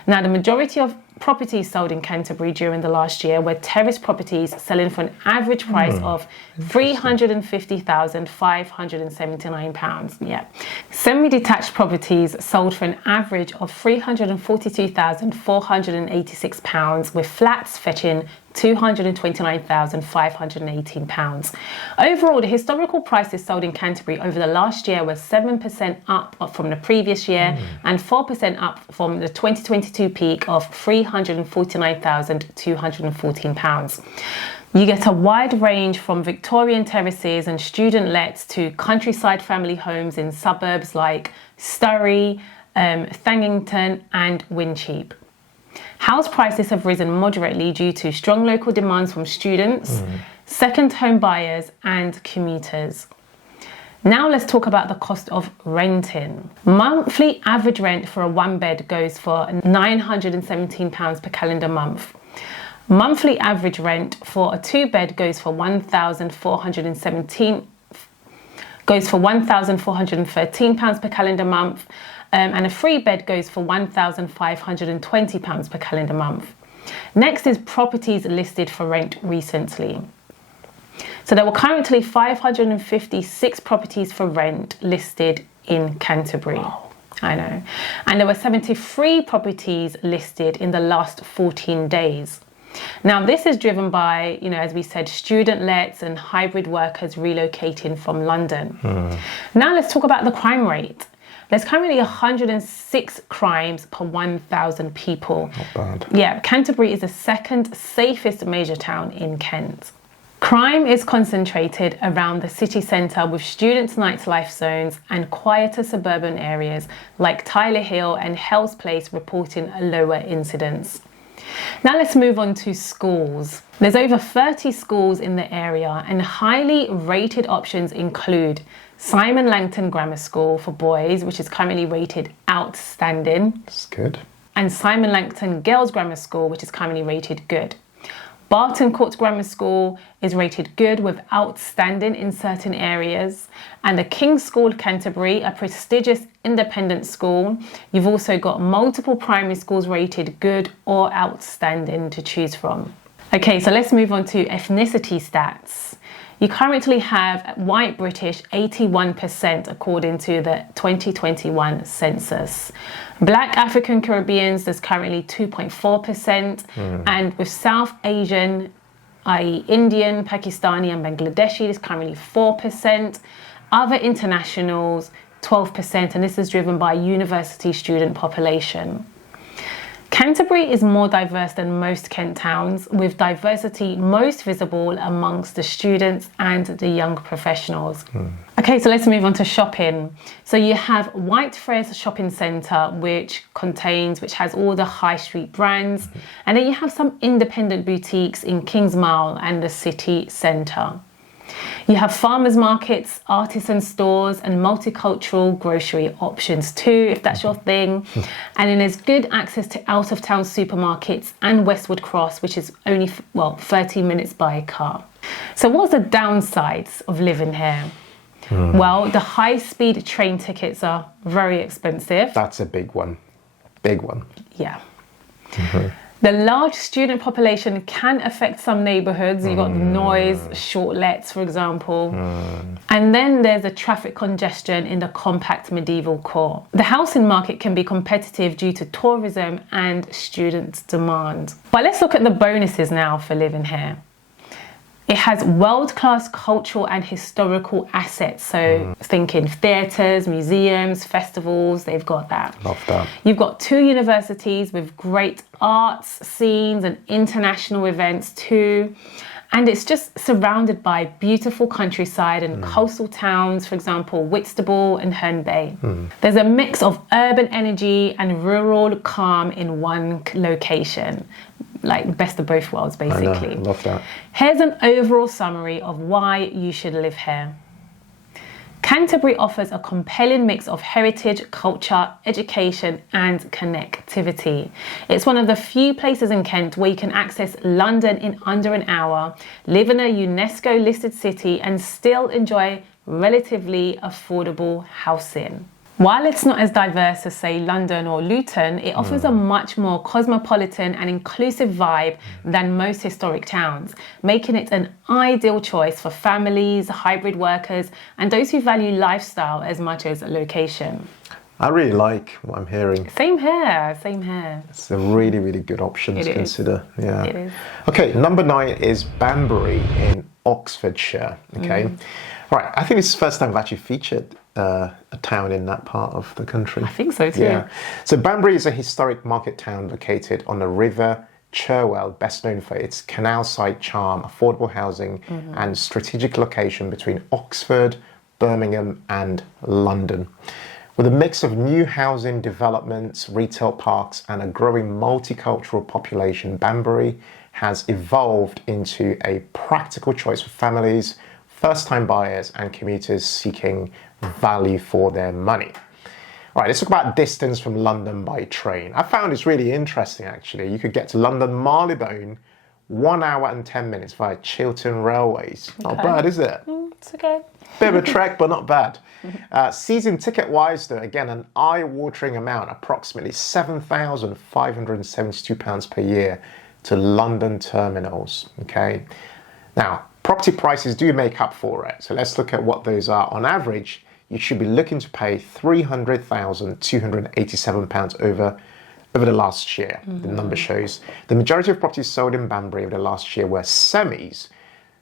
Now, the majority of properties sold in Canterbury during the last year were terrace properties selling for an average price of £350,579. Yeah. Semi-detached properties sold for an average of £342,486, with flats fetching £229,518. Overall, the historical prices sold in Canterbury over the last year were 7% up from the previous year and 4% up from the 2022 peak of £349,214. You get a wide range from Victorian terraces and student lets to countryside family homes in suburbs like Surrey, Thangington and Wincheap. House prices have risen moderately due to strong local demands from students, second home buyers and commuters. Now let's talk about the cost of renting. Monthly average rent for a one bed goes for £917 per calendar month. Monthly average rent for a two bed goes for £1,413 per calendar month. And a free bed goes for £1,520 per calendar month. Next is properties listed for rent recently. So there were currently 556 properties for rent listed in Canterbury. Wow. I know. And there were 73 properties listed in the last 14 days. Now, this is driven by, as we said, student lets and hybrid workers relocating from London. Now let's talk about the crime rate. There's currently 106 crimes per 1,000 people. Not bad. Yeah, Canterbury is the second safest major town in Kent. Crime is concentrated around the city centre with students' nightlife zones and quieter suburban areas like Tyler Hill and Hell's Place reporting lower incidents. Now let's move on to schools. There's over 30 schools in the area and highly rated options include Simon Langton Grammar School for boys, which is currently rated outstanding. That's good. And Simon Langton Girls Grammar School, which is currently rated good. Barton Court Grammar School is rated good with outstanding in certain areas. And the King's School Canterbury, a prestigious independent school. You've also got multiple primary schools rated good or outstanding to choose from. Okay, so let's move on to ethnicity stats. You currently have white British 81% according to the 2021 census. Black African Caribbeans, there's currently 2.4%. And with South Asian, i.e. Indian, Pakistani and Bangladeshi, there's currently 4%. Other internationals, 12%, and this is driven by university student population. Canterbury is more diverse than most Kent towns, with diversity most visible amongst the students and the young professionals. Okay, so let's move on to shopping. So you have Whitefriars Shopping Centre, which has all the high street brands, and then you have some independent boutiques in Kingsmile and the city centre. You have farmers markets, artisan stores and multicultural grocery options too, if that's your thing. And then there's good access to out-of-town supermarkets and Westwood Cross, which is only 30 minutes by car. So what's the downsides of living here? Well, the high-speed train tickets are very expensive. That's a big one. Big one. Yeah. The large student population can affect some neighborhoods. You've got the noise, short lets, for example. And then there's a traffic congestion in the compact medieval core. The housing market can be competitive due to tourism and student demand. But let's look at the bonuses now for living here. It has world-class cultural and historical assets. So thinking theatres, museums, festivals, they've got that. Love that. You've got 2 universities with great arts scenes and international events too. And it's just surrounded by beautiful countryside and coastal towns, for example, Whitstable and Herne Bay. There's a mix of urban energy and rural calm in one location. Like best of both worlds, basically. I know, love that. Here's an overall summary of why you should live here. Canterbury offers a compelling mix of heritage, culture, education and connectivity. It's one of the few places in Kent where you can access London in under an hour, live in a UNESCO listed city and still enjoy relatively affordable housing. While it's not as diverse as, say, London or Luton, it offers a much more cosmopolitan and inclusive vibe than most historic towns, making it an ideal choice for families, hybrid workers, and those who value lifestyle as much as location. I really like what I'm hearing. Same here, same here. It's a really, really good option to consider. Yeah. It is. Okay, number 9 is Banbury in Oxfordshire. Okay. Right, I think it's the first time I've actually featured a town in that part of the country. I think so too. Yeah. So Banbury is a historic market town located on the River Cherwell, best known for its canal side charm, affordable housing, and strategic location between Oxford, Birmingham, and London. With a mix of new housing developments, retail parks, and a growing multicultural population, Banbury has evolved into a practical choice for families, first-time buyers, and commuters seeking value for their money. All right, let's talk about distance from London by train. I found it's really interesting, actually. You could get to London Marylebone 1 hour and 10 minutes via Chiltern Railways. Okay. Not bad, is it? It's okay. Bit of a trek, but not bad. Season ticket-wise, though, again, an eye-watering amount, approximately £7,572 per year to London terminals, okay? Now, property prices do make up for it. So let's look at what those are. On average, you should be looking to pay £300,287 over the last year. The number shows. The majority of properties sold in Banbury over the last year were semis,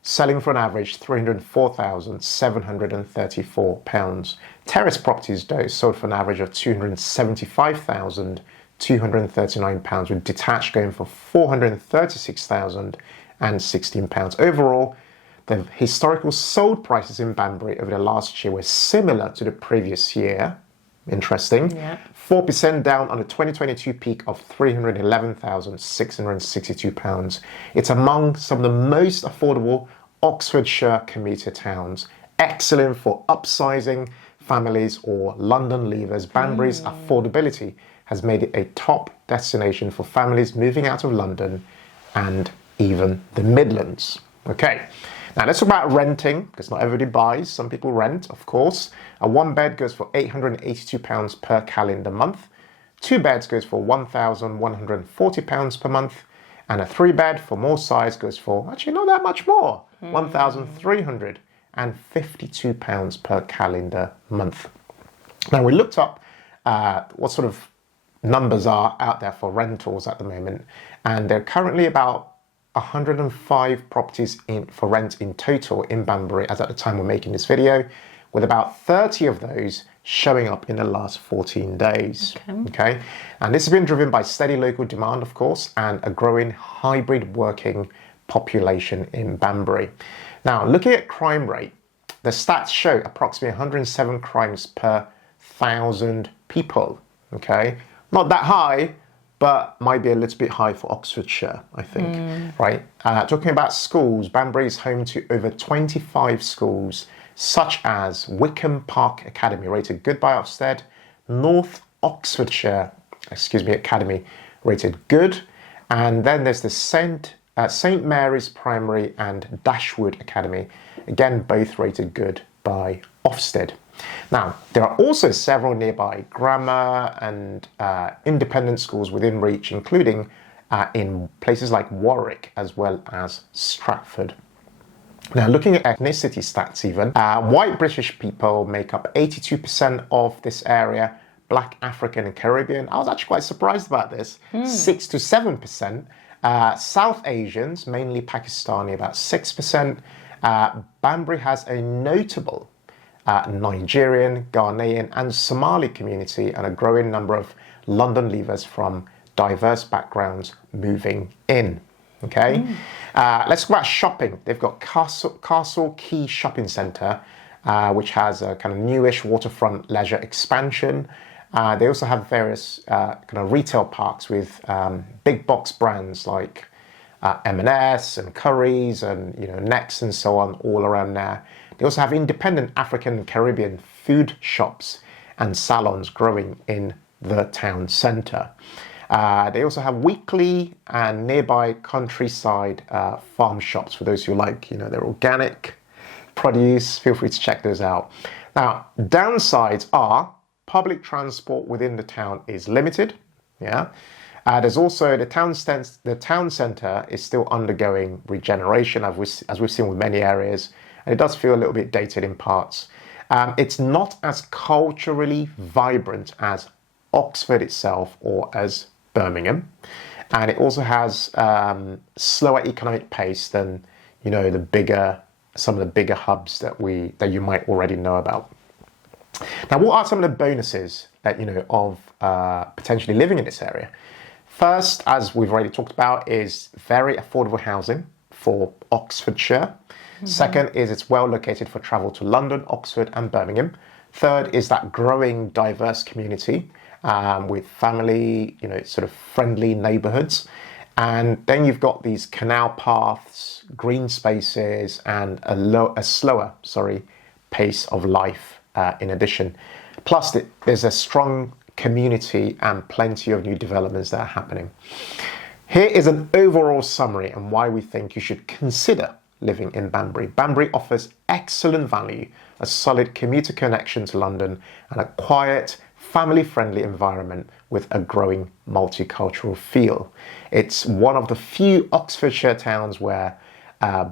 selling for an average £304,734. Terrace properties, though, sold for an average of £275,239, with detached going for £436,016. Overall, the historical sold prices in Banbury over the last year were similar to the previous year. Interesting. Yeah. 4% down on the 2022 peak of £311,662. It's among some of the most affordable Oxfordshire commuter towns. Excellent for upsizing families or London leavers. Banbury's affordability has made it a top destination for families moving out of London and even the Midlands. Okay. Now let's talk about renting, because not everybody buys. Some people rent, of course. A 1 bed goes for £882 per calendar month. 2 beds goes for £1,140 per month. And a 3 bed for more size goes for, actually not that much more, £1,352 per calendar month. Now we looked up what sort of numbers are out there for rentals at the moment. And there are currently about 105 properties for rent in total in Banbury as at the time we're making this video, with about 30 of those showing up in the last 14 days. Okay. And this has been driven by steady local demand, of course, and a growing hybrid working population in Banbury. Now, looking at crime rate, the stats show approximately 107 crimes per 1,000 people. Okay. Not that high, but might be a little bit high for Oxfordshire, I think, right? Talking about schools, Banbury is home to over 25 schools, such as Wickham Park Academy, rated good by Ofsted, North Oxfordshire, Academy, rated good, and then there's the St Mary's Primary and Dashwood Academy, again, both rated good by Ofsted. Now, there are also several nearby grammar and independent schools within reach, including in places like Warwick as well as Stratford. Now, looking at ethnicity stats even, white British people make up 82% of this area, Black, African and Caribbean. I was actually quite surprised about this, 6 to 7%. South Asians, mainly Pakistani, about 6%. Banbury has a notable Nigerian, Ghanaian and Somali community and a growing number of London leavers from diverse backgrounds moving in. Okay, let's talk about shopping. They've got Castle Quay Shopping Centre, which has a kind of newish waterfront leisure expansion. They also have various kind of retail parks with big box brands like M&S and Currys and Next and so on all around there. They also have independent African and Caribbean food shops and salons growing in the town centre. They also have weekly and nearby countryside farm shops for those who like, their organic produce. Feel free to check those out. Now, downsides are public transport within the town is limited. Yeah. There's also the town centre is still undergoing regeneration, as we've seen with many areas, and it does feel a little bit dated in parts. It's not as culturally vibrant as Oxford itself or as Birmingham, and it also has slower economic pace than some of the bigger hubs that you might already know about. Now, what are some of the bonuses that of potentially living in this area? First, as we've already talked about, is very affordable housing for Oxfordshire. Second is it's well located for travel to London, Oxford and Birmingham. Third is that growing diverse community with family, sort of friendly neighbourhoods. And then you've got these canal paths, green spaces, and a slower pace of life in addition. Plus, there's a strong community and plenty of new developments that are happening. Here is an overall summary and why we think you should consider living in Banbury. Banbury offers excellent value, a solid commuter connection to London, and a quiet, family-friendly environment with a growing multicultural feel. It's one of the few Oxfordshire towns where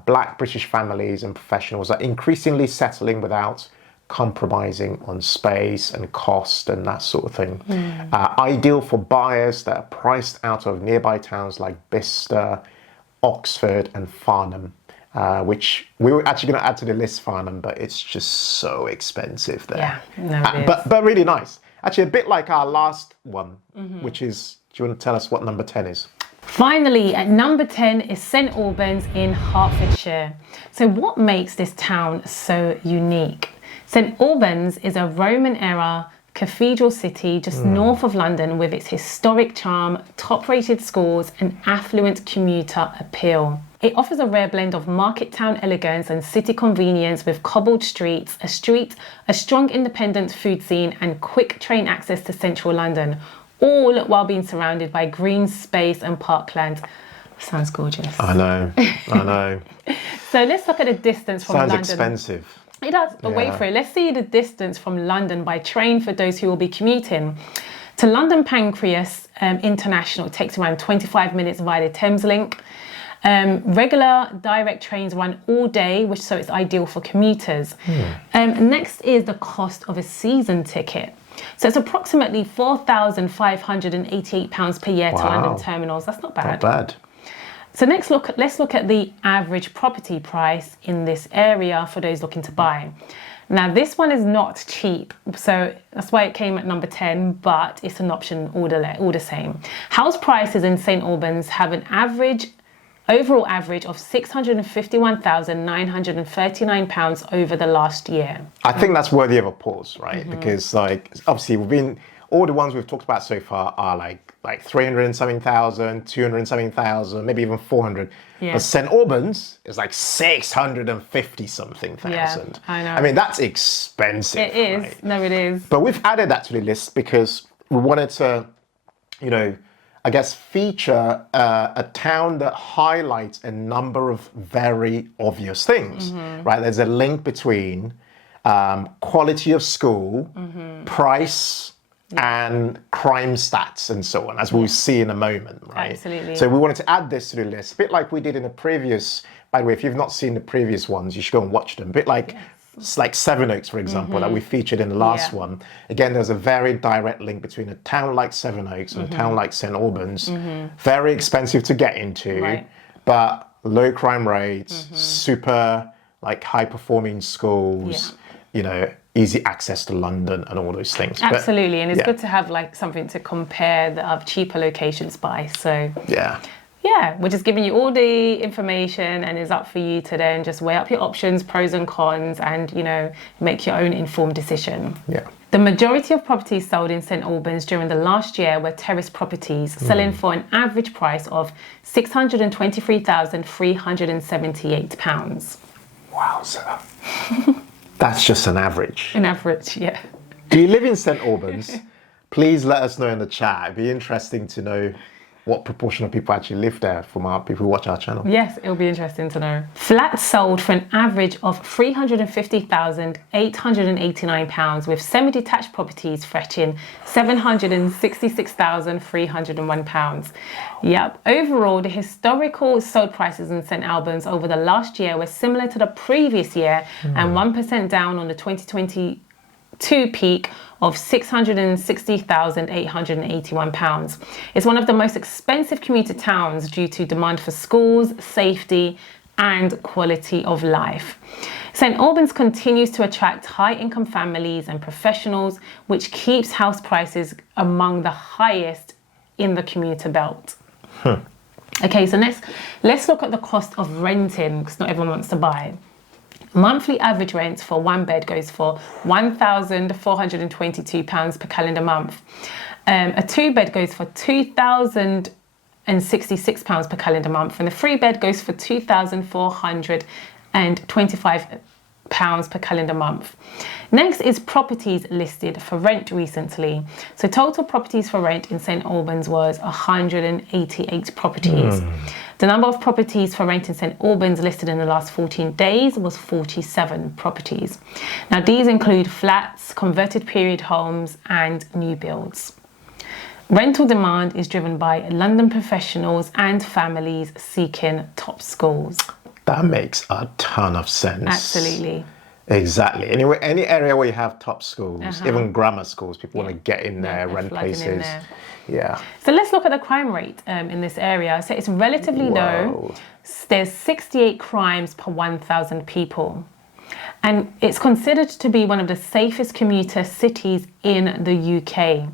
Black British families and professionals are increasingly settling without compromising on space and cost and that sort of thing. Ideal for buyers that are priced out of nearby towns like Bicester, Oxford and Farnham, which we were actually going to add to the list, Farnham, but it's just so expensive there. But really nice. Actually, a bit like our last one, which is, do you want to tell us what number 10 is? Finally, at number 10 is St Albans in Hertfordshire. So what makes this town so unique? St Albans is a Roman-era cathedral city just north of London with its historic charm, top-rated schools and affluent commuter appeal. It offers a rare blend of market town elegance and city convenience with cobbled streets, a strong independent food scene and quick train access to central London, all while being surrounded by green space and parkland. Sounds gorgeous. I know. So let's look at the distance from London. Sounds expensive. It does, but wait for it. Let's see the distance from London by train for those who will be commuting. To London Pancras International, it takes around 25 minutes via the Thameslink. Regular direct trains run all day, so it's ideal for commuters. Next is the cost of a season ticket. So it's approximately £4,588 per year to London terminals. That's not bad. Not bad. So let's look at the average property price in this area for those looking to buy. Now, this one is not cheap, so that's why it came at number 10, but it's an option all the same. House prices in St Albans have an overall average of £651,939 over the last year. I think that's worthy of a pause, right? Because obviously all the ones we've talked about so far are like 300 and something thousand, 200 and something thousand, maybe even 400. Yeah. But St Albans is like 650 something thousand. Yeah, I know. I mean, that's expensive. It is. Right? No, it is. But we've added that to the list because we wanted to, I guess, feature a town that highlights a number of very obvious things, right? There's a link between quality of school, price, and crime stats and so on, as we'll see in a moment, right? Absolutely. So we wanted to add this to the list, a bit like we did in the previous. By the way, if you've not seen the previous ones, you should go and watch them. A bit like like Sevenoaks, for example, that we featured in the last one. Again, there's a very direct link between a town like Sevenoaks and a town like St. Albans. Very expensive to get into, but low crime rates, super like high performing schools, you know, easy access to London and all those things. Absolutely, and it's good to have like something to compare the cheaper locations by. So yeah, we're just giving you all the information, and it's up for you to then just weigh up your options, pros and cons, and, you know, make your own informed decision. Yeah. The majority of properties sold in St. Albans during the last year were terrace properties, selling for an average price of £623,378. Wow, sir. That's just an average. An average, yeah. Do you live in St. Albans? Please let us know in the chat. It'd be interesting to know what proportion of people actually live there from our people who watch our channel. Yes, it'll be interesting to know. Flats sold for an average of £350,889, with semi-detached properties fetching £766,301. Yep. Overall, the historical sold prices in St. Albans over the last year were similar to the previous year and 1% down on the 2022 peak of £660,881. It's one of the most expensive commuter towns due to demand for schools, safety, and quality of life. St. Albans continues to attract high-income families and professionals, which keeps house prices among the highest in the commuter belt. Okay, so let's look at the cost of renting, because not everyone wants to buy. Monthly average rent for one bed goes for £1,422 per calendar month. A two bed goes for £2,066 per calendar month, and a three bed goes for £2,425 per calendar month. Next is properties listed for rent recently. So total properties for rent in St. Albans was 188 properties. The number of properties for rent in St. Albans listed in the last 14 days was 47 properties. Now these include flats, converted period homes, and new builds. Rental demand is driven by London professionals and families seeking top schools. That makes a ton of sense. Absolutely. Exactly. Anyway, any area where you have top schools, even grammar schools, people want to get in there, rent places. Yeah. So let's look at the crime rate in this area. So it's relatively low. There's 68 crimes per 1,000 people. And it's considered to be one of the safest commuter cities in the UK.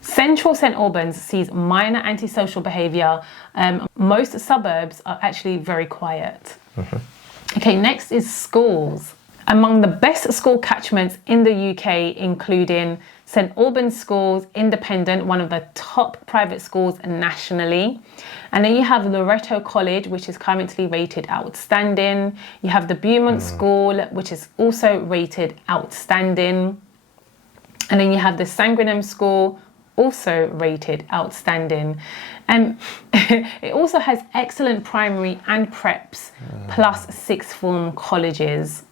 Central St. Albans sees minor antisocial behaviour. Most suburbs are actually very quiet. Okay, next is schools. Among the best school catchments in the UK, including St. Albans Schools, independent, one of the top private schools nationally. And then you have Loreto College, which is currently rated outstanding. You have the Beaumont School, which is also rated outstanding. And then you have the Sandringham School, also rated outstanding. And it also has excellent primary and preps, plus sixth form colleges.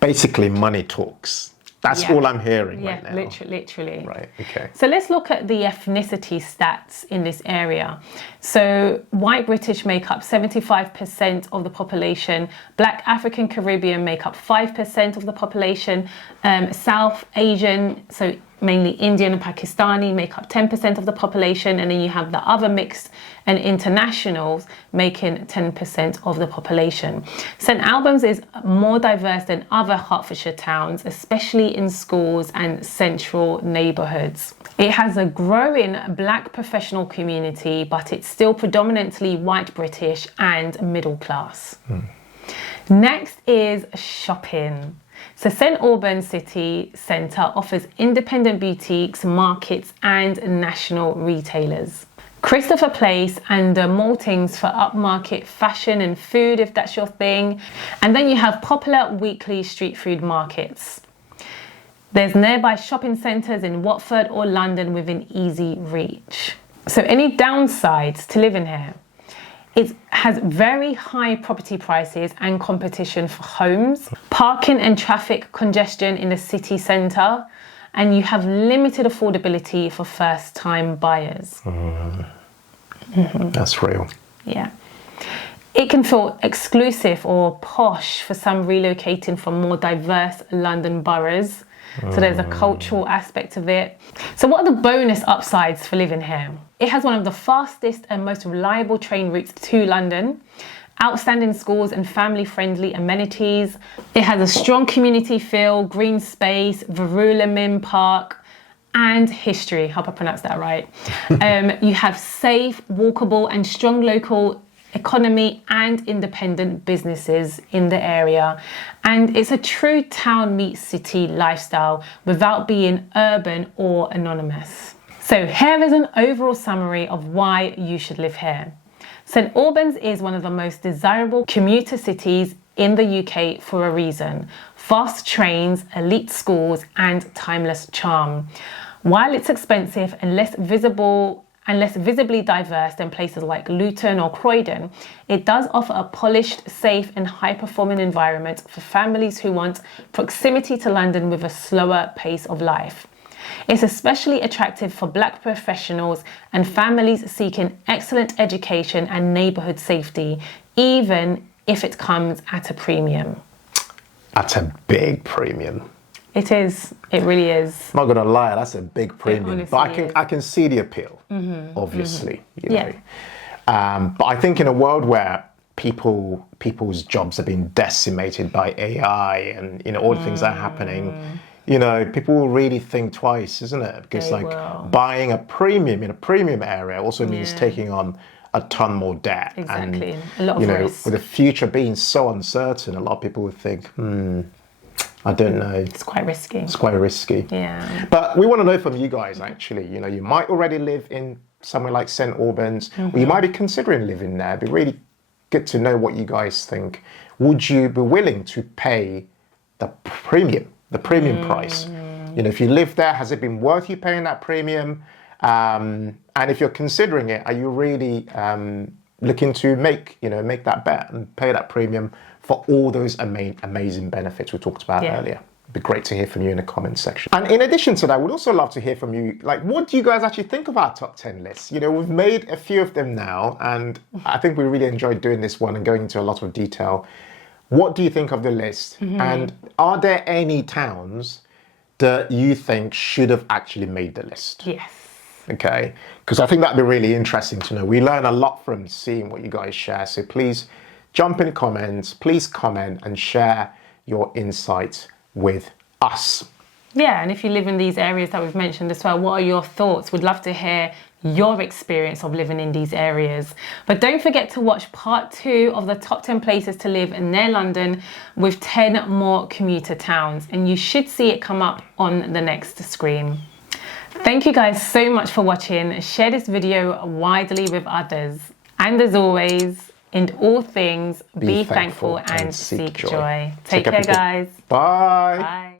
Basically, money talks. That's all I'm hearing right now. Literally. Right, okay. So let's look at the ethnicity stats in this area. So white British make up 75% of the population. Black African Caribbean make up 5% of the population. South Asian, so mainly Indian and Pakistani, make up 10% of the population, and then you have the other mixed and internationals making 10% of the population. St. Albans is more diverse than other Hertfordshire towns, especially in schools and central neighbourhoods. It has a growing black professional community, but it's still predominantly white British and middle class. Next is shopping. So St. Albans City Centre offers independent boutiques, markets and national retailers. Christopher Place and the Maltings for upmarket fashion and food, if that's your thing. And then you have popular weekly street food markets. There's nearby shopping centres in Watford or London within easy reach. So any downsides to living here? It has very high property prices and competition for homes, parking and traffic congestion in the city centre, and you have limited affordability for first-time buyers. That's real. Yeah. It can feel exclusive or posh for some relocating from more diverse London boroughs. So there's a cultural aspect of it. So what are the bonus upsides for living here? It has one of the fastest and most reliable train routes to London, outstanding schools and family-friendly amenities. It has a strong community feel, green space, Verulamim Park, and history. Hope I pronounced that right. You have safe, walkable and strong local economy and independent businesses in the area, and it's a true town meets city lifestyle without being urban or anonymous. So here is an overall summary of why you should live here. St Albans is one of the most desirable commuter cities in the UK for a reason: fast trains, elite schools and timeless charm. While it's expensive and less visibly diverse than places like Luton or Croydon, it does offer a polished, safe and high-performing environment for families who want proximity to London with a slower pace of life. It's especially attractive for Black professionals and families seeking excellent education and neighbourhood safety, even if it comes at a premium. At a big premium. It is. It really is. I'm not gonna lie, that's a big premium. But is. I can see the appeal, obviously. You know. Yeah. But I think in a world where people's jobs are being decimated by AI and all the things that are happening, people will really think twice, isn't it? Because buying a premium in a premium area also means taking on a ton more debt. Exactly. And, a lot of risk. with the future being so uncertain, a lot of people would think, I don't know. It's quite risky. It's quite risky. Yeah. But we want to know from you guys, actually. You might already live in somewhere like St Albans, or you might be considering living there. It'd be really good to know what you guys think. Would you be willing to pay the premium price? If you live there, has it been worth you paying that premium? And if you're considering it, are you really looking to make that bet and pay that premium for all those amazing benefits we talked about earlier? It'd be great to hear from you in the comments section. And in addition to that, we'd also love to hear from you. Like, what do you guys actually think of our top 10 lists? We've made a few of them now, and I think we really enjoyed doing this one and going into a lot of detail. What do you think of the list? And are there any towns that you think should have actually made the list? Yes. Okay, because I think that'd be really interesting to know. We learn a lot from seeing what you guys share. So please jump in the comments, please comment and share your insights with us. Yeah, and if you live in these areas that we've mentioned as well, what are your thoughts? We'd love to hear your experience of living in these areas. But don't forget to watch part 2 of the top 10 places to live near London with 10 more commuter towns, and you should see it come up on the next screen. Thank you guys so much for watching. Share this video widely with others. And as always, in all things, be thankful and seek joy. Take care, guys. Bye. Bye.